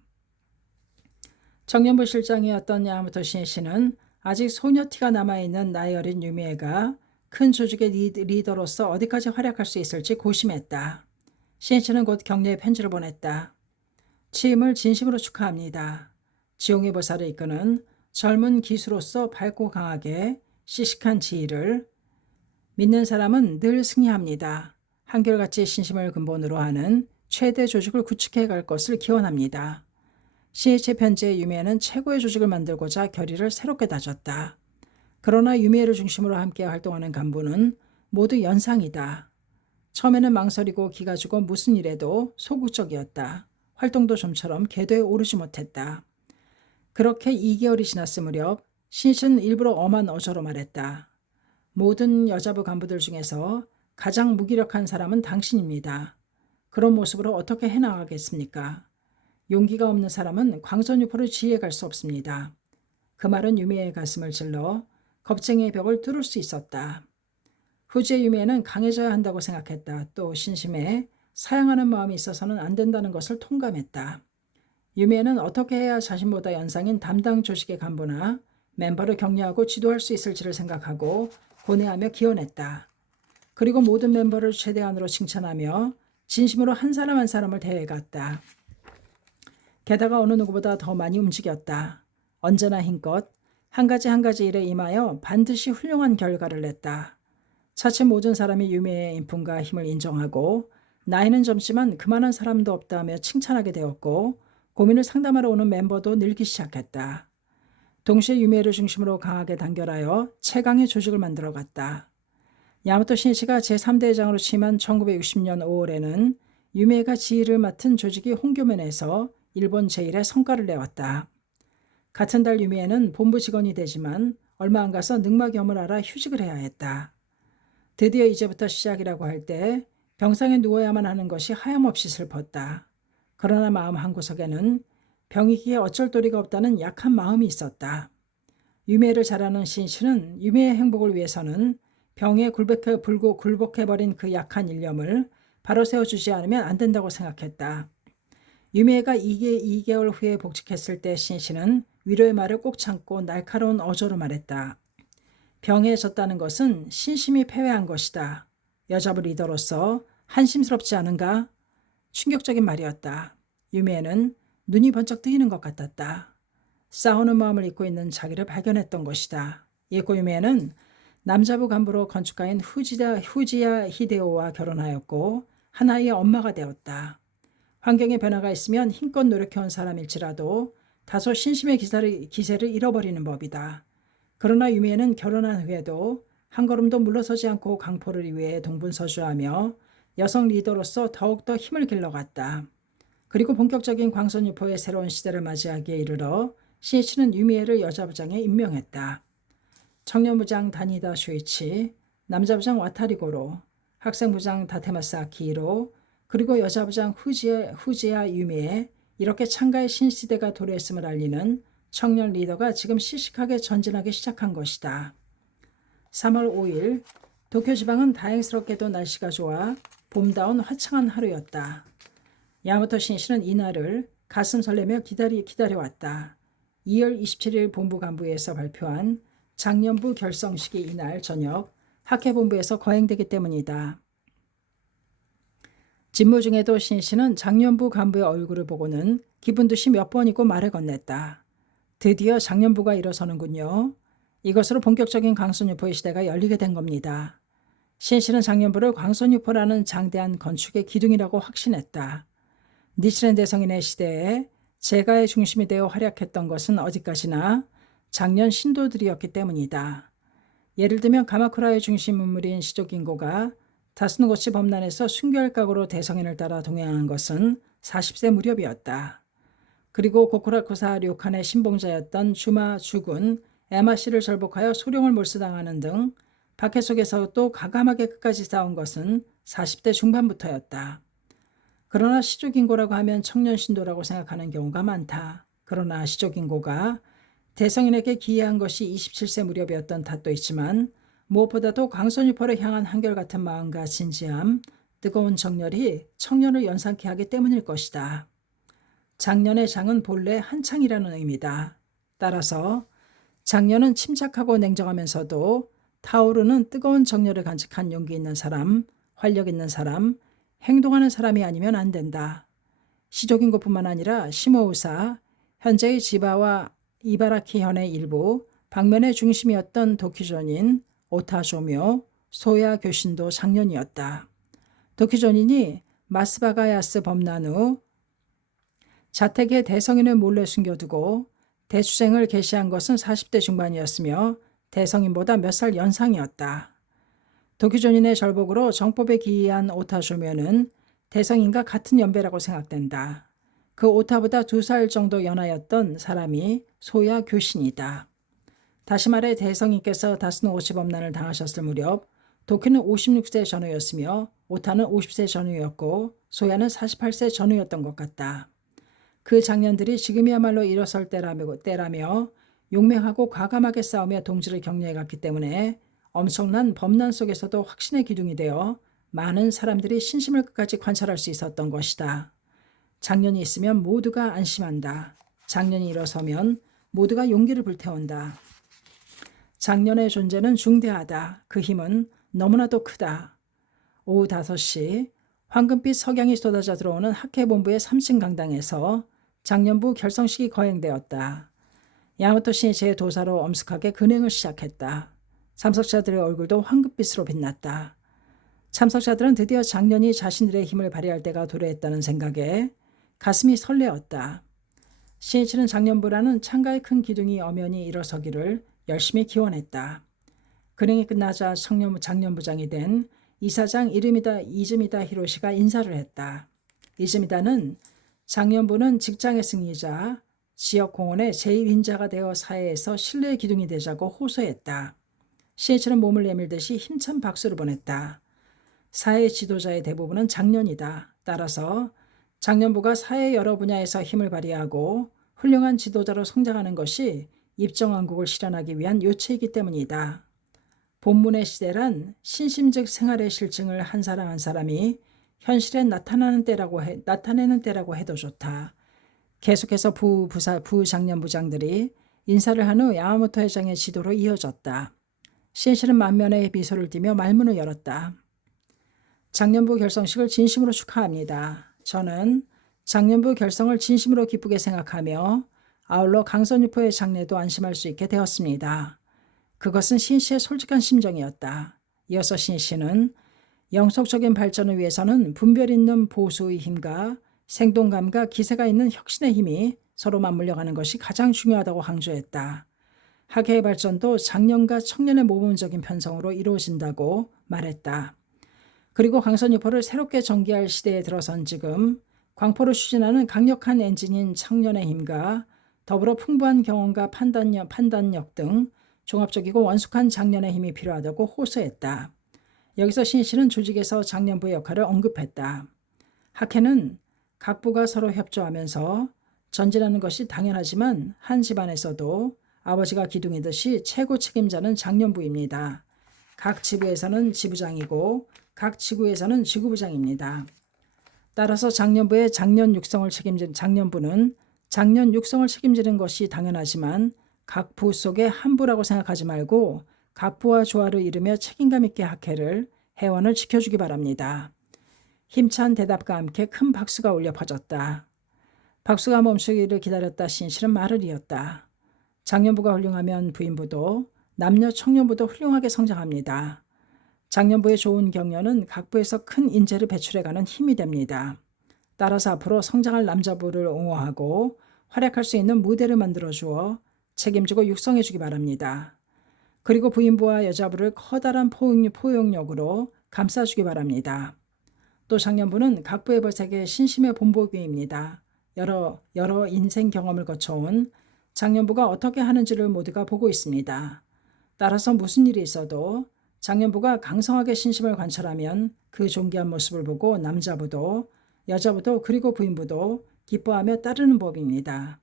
청년부 실장이었던 야마모토 신이씨는 아직 소녀티가 남아있는 나이 어린 유미애가 큰 조직의 리더로서 어디까지 활약할 수 있을지 고심했다. 신이씨는 곧 격려의 편지를 보냈다. 취임을 진심으로 축하합니다. 지용의 보사를 이끄는 젊은 기수로서 밝고 강하게 씩씩한 지위를 믿는 사람은 늘 승리합니다. 한결같이 신심을 근본으로 하는 최대 조직을 구축해 갈 것을 기원합니다. 신이치 편지의 유미애는 최고의 조직을 만들고자 결의를 새롭게 다졌다. 그러나 유미애를 중심으로 함께 활동하는 간부는 모두 연상이다. 처음에는 망설이고 기가 죽어 무슨 일에도 소극적이었다. 활동도 좀처럼 궤도에 오르지 못했다. 그렇게 2개월이 지났을 무렵 신이치는 일부러 엄한 어조로 말했다. 모든 여자부 간부들 중에서 가장 무기력한 사람은 당신입니다. 그런 모습으로 어떻게 해나가겠습니까? 용기가 없는 사람은 광선유포를 지휘해갈 수 없습니다. 그 말은 유미의 가슴을 찔러 겁쟁이의 벽을 뚫을 수 있었다. 후지의 유미에는 강해져야 한다고 생각했다. 또 신심에 사양하는 마음이 있어서는 안 된다는 것을 통감했다. 유미에는 어떻게 해야 자신보다 연상인 담당 조직의 간부나 멤버를 격려하고 지도할 수 있을지를 생각하고 고뇌하며 기원했다. 그리고 모든 멤버를 최대한으로 칭찬하며 진심으로 한 사람 한 사람을 대해갔다. 게다가 어느 누구보다 더 많이 움직였다. 언제나 힘껏 한 가지 한 가지 일에 임하여 반드시 훌륭한 결과를 냈다. 차츰 모든 사람이 유미의 인품과 힘을 인정하고 나이는 젊지만 그만한 사람도 없다며 칭찬하게 되었고 고민을 상담하러 오는 멤버도 늘기 시작했다. 동시에 유미를 중심으로 강하게 단결하여 최강의 조직을 만들어갔다. 야마토 신이치가 제3대 회장으로 취임한 1960년 5월에는 유미가 지휘를 맡은 조직이 홍교면에서 일본 제1의 성과를 내왔다. 같은 달 유미에는 본부 직원이 되지만 얼마 안 가서 늑막염을 앓아 휴직을 해야 했다. 드디어 이제부터 시작이라고 할 때 병상에 누워야만 하는 것이 하염없이 슬펐다. 그러나 마음 한구석에는 병이기에 어쩔 도리가 없다는 약한 마음이 있었다. 유미를 잘 아는 신씨는 유미의 행복을 위해서는 병에 굴복해버린 그 약한 일념을 바로 세워주지 않으면 안 된다고 생각했다. 유미가 2개월 후에 복직했을 때 신씨는 위로의 말을 꼭 참고 날카로운 어조로 말했다. 병에 졌다는 것은 신심이 패배한 것이다. 여자부 리더로서 한심스럽지 않은가? 충격적인 말이었다. 유미에는 눈이 번쩍 뜨이는 것 같았다. 싸우는 마음을 잊고 있는 자기를 발견했던 것이다. 이윽고 유미에는 남자부 간부로 건축가인 후지야 히데오와 결혼하였고 한 아이의 엄마가 되었다. 환경에 변화가 있으면 힘껏 노력해온 사람일지라도 다소 신심의 기세를 잃어버리는 법이다. 그러나 유미에는 결혼한 후에도 한 걸음도 물러서지 않고 강포를 위해 동분서주하며 여성 리더로서 더욱더 힘을 길러갔다. 그리고 본격적인 광선유포의 새로운 시대를 맞이하기에 이르러 신이치는 유미에를 여자부장에 임명했다. 청년부장 다니다 쇼이치, 남자부장 와타리고로, 학생부장 다테마스 아키히로, 그리고 여자부장 후지야 유미에 이렇게 창가의 신시대가 도래했음을 알리는 청년 리더가 지금 시식하게 전진하기 시작한 것이다. 3월 5일 도쿄 지방은 다행스럽게도 날씨가 좋아 봄다운 화창한 하루였다. 야마토 신씨는 이날을 가슴 설레며 기다려왔다. 2월 27일 본부 간부에서 발표한 장년부 결성식이 이날 저녁 학회본부에서 거행되기 때문이다. 직무 중에도 신씨는 장년부 간부의 얼굴을 보고는 기분듯이 몇 번이고 말을 건넸다. 드디어 장년부가 일어서는군요. 이것으로 본격적인 광선유포의 시대가 열리게 된 겁니다. 신씨는 장년부를 광선유포라는 장대한 건축의 기둥이라고 확신했다. 니치렌 대성인의 시대에 제가의 중심이 되어 활약했던 것은 어디까지나 장년 신도들이었기 때문이다. 예를 들면 가마쿠라의 중심 인물인 시조긴고가 다스노고치 범란에서 순결각오로 대성인을 따라 동행한 것은 40세 무렵이었다. 그리고 고쿠라쿠사 료칸의 신봉자였던 주마 주군 에마씨를 절복하여 소룡을 몰수당하는 등 박해 속에서도 가감하게 끝까지 싸운 것은 40대 중반부터였다. 그러나 시조긴고라고 하면 청년 신도라고 생각하는 경우가 많다. 그러나 시조긴고가 대성인에게 기여한 것이 27세 무렵이었던 탓도 있지만 무엇보다도 광선유포를 향한 한결같은 마음과 진지함, 뜨거운 정열이 청년을 연상케 하기 때문일 것이다. 장년의 장은 본래 한창이라는 의미다. 따라서 장년은 침착하고 냉정하면서도 타오르는 뜨거운 정열을 간직한 용기 있는 사람, 활력 있는 사람, 행동하는 사람이 아니면 안 된다. 시조긴고뿐만 아니라 시모우사, 현재의 지바와 이바라키현의 일부, 방면의 중심이었던 도키존인 오타조묘, 소야 교신도 장년이었다. 도키존인이 마스바가야스 범난 후 자택에 대성인을 몰래 숨겨두고 대수생을 개시한 것은 40대 중반이었으며 대성인보다 몇 살 연상이었다. 도키존인의 절복으로 정법에 기이한 오타조묘는 대성인과 같은 연배라고 생각된다. 그 오타보다 2살 정도 연하였던 사람이 소야 교신이다. 다시 말해 대성인께서 다스노고치 범난을 당하셨을 무렵 도키는 56세 전후였으며 오타는 50세 전후였고 소야는 48세 전후였던 것 같다. 그 장년들이 지금이야말로 일어설 때라며 용맹하고 과감하게 싸우며 동지를 격려해갔기 때문에 엄청난 범난 속에서도 확신의 기둥이 되어 많은 사람들이 신심을 끝까지 관찰할 수 있었던 것이다. 장년이 있으면 모두가 안심한다. 장년이 일어서면 모두가 용기를 불태운다. 장년의 존재는 중대하다. 그 힘은 너무나도 크다. 오후 5시 황금빛 석양이 쏟아져 들어오는 학회본부의 3층 강당에서 장년부 결성식이 거행되었다. 야마토 신이치의 도사로 엄숙하게 근행을 시작했다. 참석자들의 얼굴도 황금빛으로 빛났다. 참석자들은 드디어 장년이 자신들의 힘을 발휘할 때가 도래했다는 생각에 가슴이 설레었다. 신이치는 장년부라는 창가의 큰 기둥이 엄연히 일어서기를 열심히 기원했다. 근행이 끝나자 장년부장이 된 이사장 이즈미다 히로시가 인사를 했다. 이즈미다는 장년부는 직장의 승리자, 지역 공헌의 제1인자가 되어 사회에서 신뢰의 기둥이 되자고 호소했다. 신이치는 몸을 내밀듯이 힘찬 박수를 보냈다. 사회 지도자의 대부분은 장년이다. 따라서 장년부가 사회 여러 분야에서 힘을 발휘하고 훌륭한 지도자로 성장하는 것이 입정왕국을 실현하기 위한 요체이기 때문이다. 본문의 시대란 신심즉 생활의 실증을 한 사람 한 사람이 현실에 나타내는 때라고 해도 좋다. 계속해서 부장년부장들이 인사를 한 후 야마모토 회장의 지도로 이어졌다. 신이치는 만면에 미소를 띠며 말문을 열었다. 장년부 결성식을 진심으로 축하합니다. 저는 장년부 결성을 진심으로 기쁘게 생각하며 아울러 강선유포의 장래도 안심할 수 있게 되었습니다. 그것은 신이치의 솔직한 심정이었다. 이어서 신이치는 영속적인 발전을 위해서는 분별 있는 보수의 힘과 생동감과 기세가 있는 혁신의 힘이 서로 맞물려가는 것이 가장 중요하다고 강조했다. 학예의 발전도 장년과 청년의 모범적인 편성으로 이루어진다고 말했다. 그리고 강선유포를 새롭게 전개할 시대에 들어선 지금 광포를 추진하는 강력한 엔진인 청년의 힘과 더불어 풍부한 경험과 판단력 등 종합적이고 원숙한 장년의 힘이 필요하다고 호소했다. 여기서 신이치는 조직에서 장년부의 역할을 언급했다. 학회는 각 부가 서로 협조하면서 전진하는 것이 당연하지만 한 집안에서도 아버지가 기둥이듯이 최고 책임자는 장년부입니다. 각 지부에서는 지부장이고 각 지구에서는 지구부장입니다. 따라서 장년부의 장년부는 장년 육성을 책임지는 것이 당연하지만 각 부 속의 한 부라고 생각하지 말고 각 부와 조화를 이루며 책임감 있게 학회를 회원을 지켜주기 바랍니다. 힘찬 대답과 함께 큰 박수가 울려 퍼졌다. 박수가 멈추기를 기다렸다 신이치는 말을 이었다. 장년부가 훌륭하면 부인부도 남녀 청년부도 훌륭하게 성장합니다. 장년부의 좋은 격려는 각 부에서 큰 인재를 배출해가는 힘이 됩니다. 따라서 앞으로 성장할 남자부를 옹호하고 활약할 수 있는 무대를 만들어주어 책임지고 육성해주기 바랍니다. 그리고 부인부와 여자부를 커다란 포용력으로 감싸주기 바랍니다. 또 장년부는 각 부의 벌색의 신심의 본보기입니다. 여러 인생 경험을 거쳐온 장년부가 어떻게 하는지를 모두가 보고 있습니다. 따라서 무슨 일이 있어도 장년부가 강성하게 신심을 관찰하면 그 존귀한 모습을 보고 남자부도 여자부도 그리고 부인부도 기뻐하며 따르는 법입니다.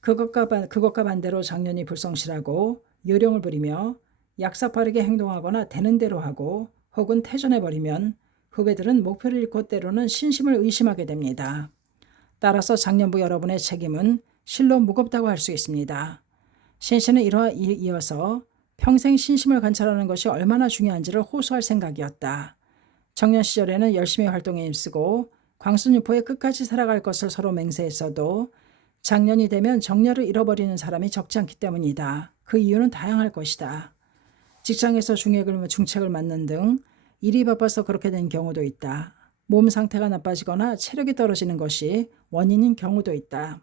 그것과 반대로 장년이 불성실하고 요령을 부리며 약삭빠르게 행동하거나 되는 대로 하고 혹은 태전해버리면 후배들은 목표를 잃고 때로는 신심을 의심하게 됩니다. 따라서 장년부 여러분의 책임은 실로 무겁다고 할 수 있습니다. 신이치는 이어서 평생 신심을 관찰하는 것이 얼마나 중요한지를 호소할 생각이었다. 청년 시절에는 열심히 활동에 힘쓰고 광순유포에 끝까지 살아갈 것을 서로 맹세했어도 장년이 되면 정열을 잃어버리는 사람이 적지 않기 때문이다. 그 이유는 다양할 것이다. 직장에서 중책을 맡는 등 일이 바빠서 그렇게 된 경우도 있다. 몸 상태가 나빠지거나 체력이 떨어지는 것이 원인인 경우도 있다.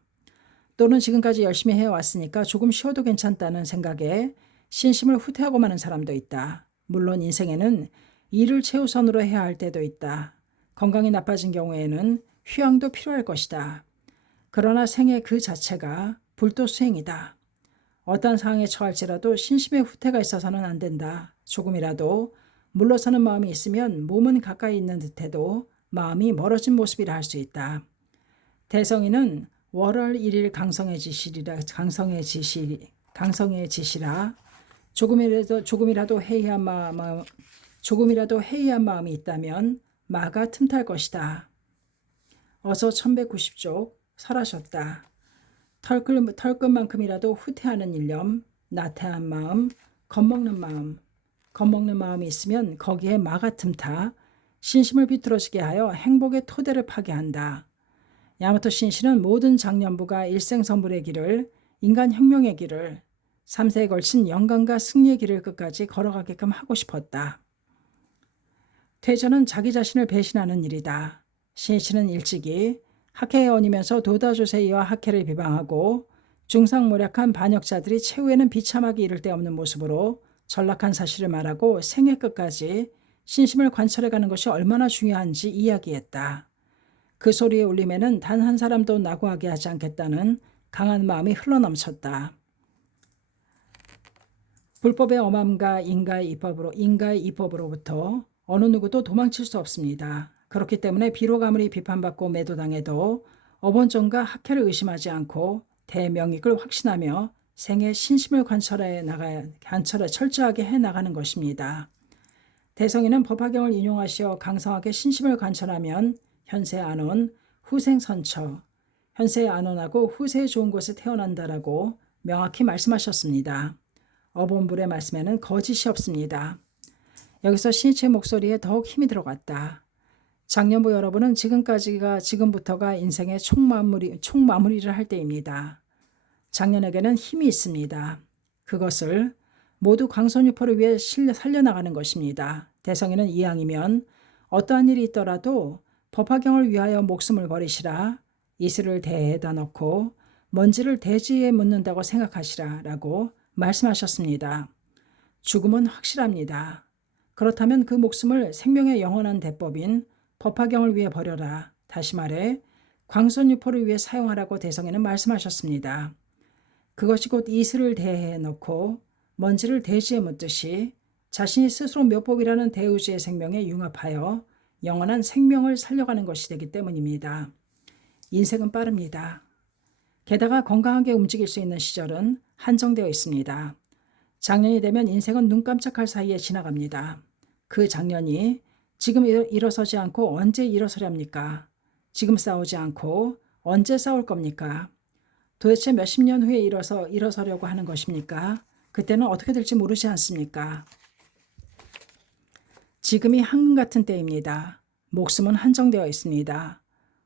또는 지금까지 열심히 해왔으니까 조금 쉬어도 괜찮다는 생각에 신심을 후퇴하고 마는 사람도 있다. 물론 인생에는 일을 최우선으로 해야 할 때도 있다. 건강이 나빠진 경우에는 휴양도 필요할 것이다. 그러나 생애 그 자체가 불도수행이다. 어떤 상황에 처할지라도 신심의 후퇴가 있어서는 안 된다. 조금이라도 물러서는 마음이 있으면 몸은 가까이 있는 듯해도 마음이 멀어진 모습이라 할 수 있다. 대성이는 월월 1일 강성의 지시라 조금이라도 해이한 마음이 있다면 마가 틈탈 것이다. 어서 1190쪽 설하셨다. 털끝만큼이라도 후퇴하는 일념, 나태한 마음, 겁먹는 마음이 있으면 거기에 마가 틈타 신심을 비뚤어지게 하여 행복의 토대를 파괴한다. 야마토 신시는 모든 장년부가 일생선불의 길을, 인간혁명의 길을, 3세에 걸친 영광과 승리의 길을 끝까지 걸어가게끔 하고 싶었다. 퇴전은 자기 자신을 배신하는 일이다. 신시는 일찍이 학회에 얹으면서 도다조세이와 학회를 비방하고 중상모략한 반역자들이 최후에는 비참하게 이를 데 없는 모습으로 전락한 사실을 말하고 생애 끝까지 신심을 관철해가는 것이 얼마나 중요한지 이야기했다. 그 소리의 울림에는 단 한 사람도 낙오하게 하지 않겠다는 강한 마음이 흘러넘쳤다. 불법의 엄함과 인가의 이법으로부터 어느 누구도 도망칠 수 없습니다. 그렇기 때문에 비록 아무리 비판받고 매도당해도 어본전과 학회를 의심하지 않고 대명익을 확신하며 생애 신심을 관철해 철저하게 해나가는 것입니다. 대성이는 법화경을 인용하시어 강성하게 신심을 관철하면 현세 안온, 후생 선처, 현세의 안온하고 후세의 좋은 곳에 태어난다라고 명확히 말씀하셨습니다. 어본불의 말씀에는 거짓이 없습니다. 여기서 신이치의 목소리에 더욱 힘이 들어갔다. 장년부 여러분은 지금부터가 인생의 총마무리를 할 때입니다. 장년에게는 힘이 있습니다. 그것을 모두 광선유포를 위해 살려나가는 것입니다. 대성이는 이왕이면 어떠한 일이 있더라도 법화경을 위하여 목숨을 버리시라. 이슬을 대에다 넣고 먼지를 대지에 묻는다고 생각하시라 라고 말씀하셨습니다. 죽음은 확실합니다. 그렇다면 그 목숨을 생명의 영원한 대법인 법화경을 위해 버려라. 다시 말해 광선유포를 위해 사용하라고 대성에는 말씀하셨습니다. 그것이 곧 이슬을 대에 넣고 먼지를 대지에 묻듯이 자신이 스스로 묘법이라는 대우주의 생명에 융합하여 영원한 생명을 살려가는 것이 되기 때문입니다. 인생은 빠릅니다. 게다가 건강하게 움직일 수 있는 시절은 한정되어 있습니다. 작년이 되면 인생은 눈 깜짝할 사이에 지나갑니다. 그 작년이 지금 일어서지 않고 언제 일어서렵니까? 지금 싸우지 않고 언제 싸울 겁니까? 도대체 몇십 년 후에 일어서려고 하는 것입니까? 그때는 어떻게 될지 모르지 않습니까? 지금이 황금 같은 때입니다. 목숨은 한정되어 있습니다.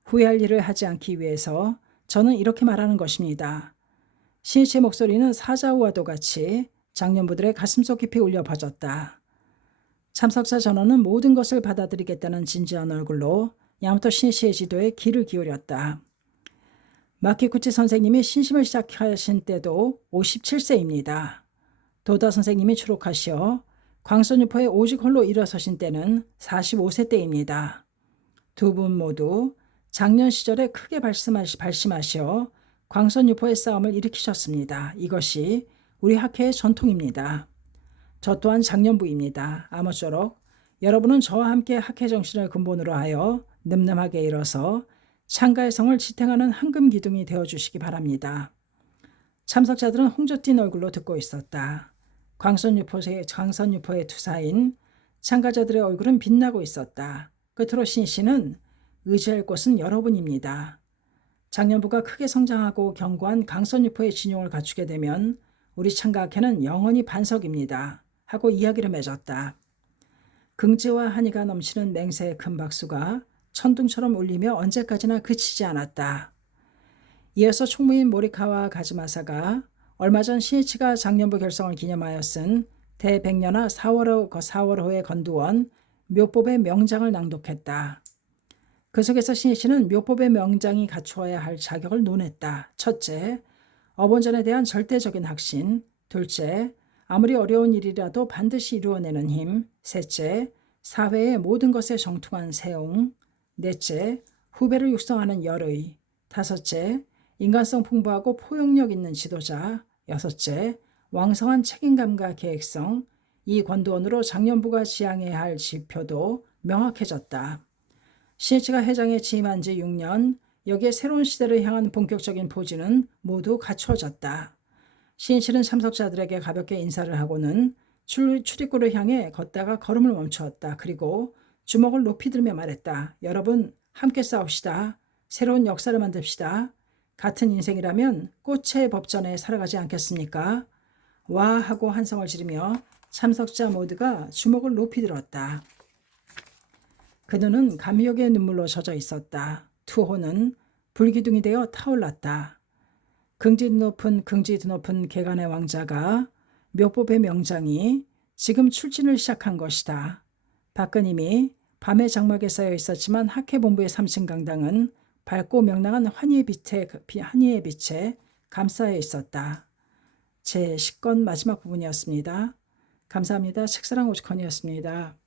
후회할 일을 하지 않기 위해서 저는 이렇게 말하는 것입니다. 신이치의 목소리는 사자우와도 같이 장년부들의 가슴속 깊이 울려 퍼졌다. 참석자 전원은 모든 것을 받아들이겠다는 진지한 얼굴로 야마토 신이치의 지도에 귀를 기울였다. 마키구치 선생님이 신심을 시작하신 때도 57세입니다. 도다 선생님이 추록하시어 광선유포에 오직 홀로 일어서신 때는 45세 때입니다. 두 분 모두 작년 시절에 크게 발심하시어 광선유포의 싸움을 일으키셨습니다. 이것이 우리 학회의 전통입니다. 저 또한 장년부입니다. 아무쪼록 여러분은 저와 함께 학회 정신을 근본으로 하여 늠름하게 일어서 창가의 성을 지탱하는 황금 기둥이 되어주시기 바랍니다. 참석자들은 홍조 띈 얼굴로 듣고 있었다. 광선유포의 투사인 참가자들의 얼굴은 빛나고 있었다. 끝으로 신씨는 의지할 곳은 여러분입니다. 장년부가 크게 성장하고 견고한 강선유포의 진용을 갖추게 되면 우리 창가학회는 영원히 반석입니다. 하고 이야기를 맺었다. 긍지와 한이가 넘치는 맹세의 큰 박수가 천둥처럼 울리며 언제까지나 그치지 않았다. 이어서 총무인 모리카와 가즈마사가 얼마 전 신이치가 장년부 결성을 기념하여 쓴 대백년하 4월호에 건두원 묘법의 명장을 낭독했다. 그 속에서 신이치는 묘법의 명장이 갖추어야 할 자격을 논했다. 첫째, 어본전에 대한 절대적인 확신. 둘째, 아무리 어려운 일이라도 반드시 이루어내는 힘. 셋째, 사회의 모든 것에 정통한 세옹. 넷째, 후배를 육성하는 열의. 다섯째, 인간성 풍부하고 포용력 있는 지도자. 여섯째, 왕성한 책임감과 계획성. 이 권도원으로 장년부가 지향해야 할 지표도 명확해졌다. 신이치가 회장에 취임한 지 6년, 여기에 새로운 시대를 향한 본격적인 포즈는 모두 갖추어졌다. 시인실은 참석자들에게 가볍게 인사를 하고는 출입구를 향해 걷다가 걸음을 멈추었다. 그리고 주먹을 높이 들며 말했다. 여러분, 함께 싸웁시다. 새로운 역사를 만듭시다. 같은 인생이라면 꽃의 법전에 살아가지 않겠습니까? 와 하고 한성을 지르며 참석자 모두가 주먹을 높이 들었다. 그 눈은 감격의 눈물로 젖어 있었다. 투호는 불기둥이 되어 타올랐다. 긍지 드높은 개간의 왕자가 묘법의 명장이 지금 출진을 시작한 것이다. 밖은 이미 밤의 장막에 쌓여 있었지만 학회본부의 3층 강당은 밝고 명랑한 환희의 빛에 감싸여 있었다. 제 10권 마지막 부분이었습니다. 감사합니다. 책사랑 오죽헌이었습니다.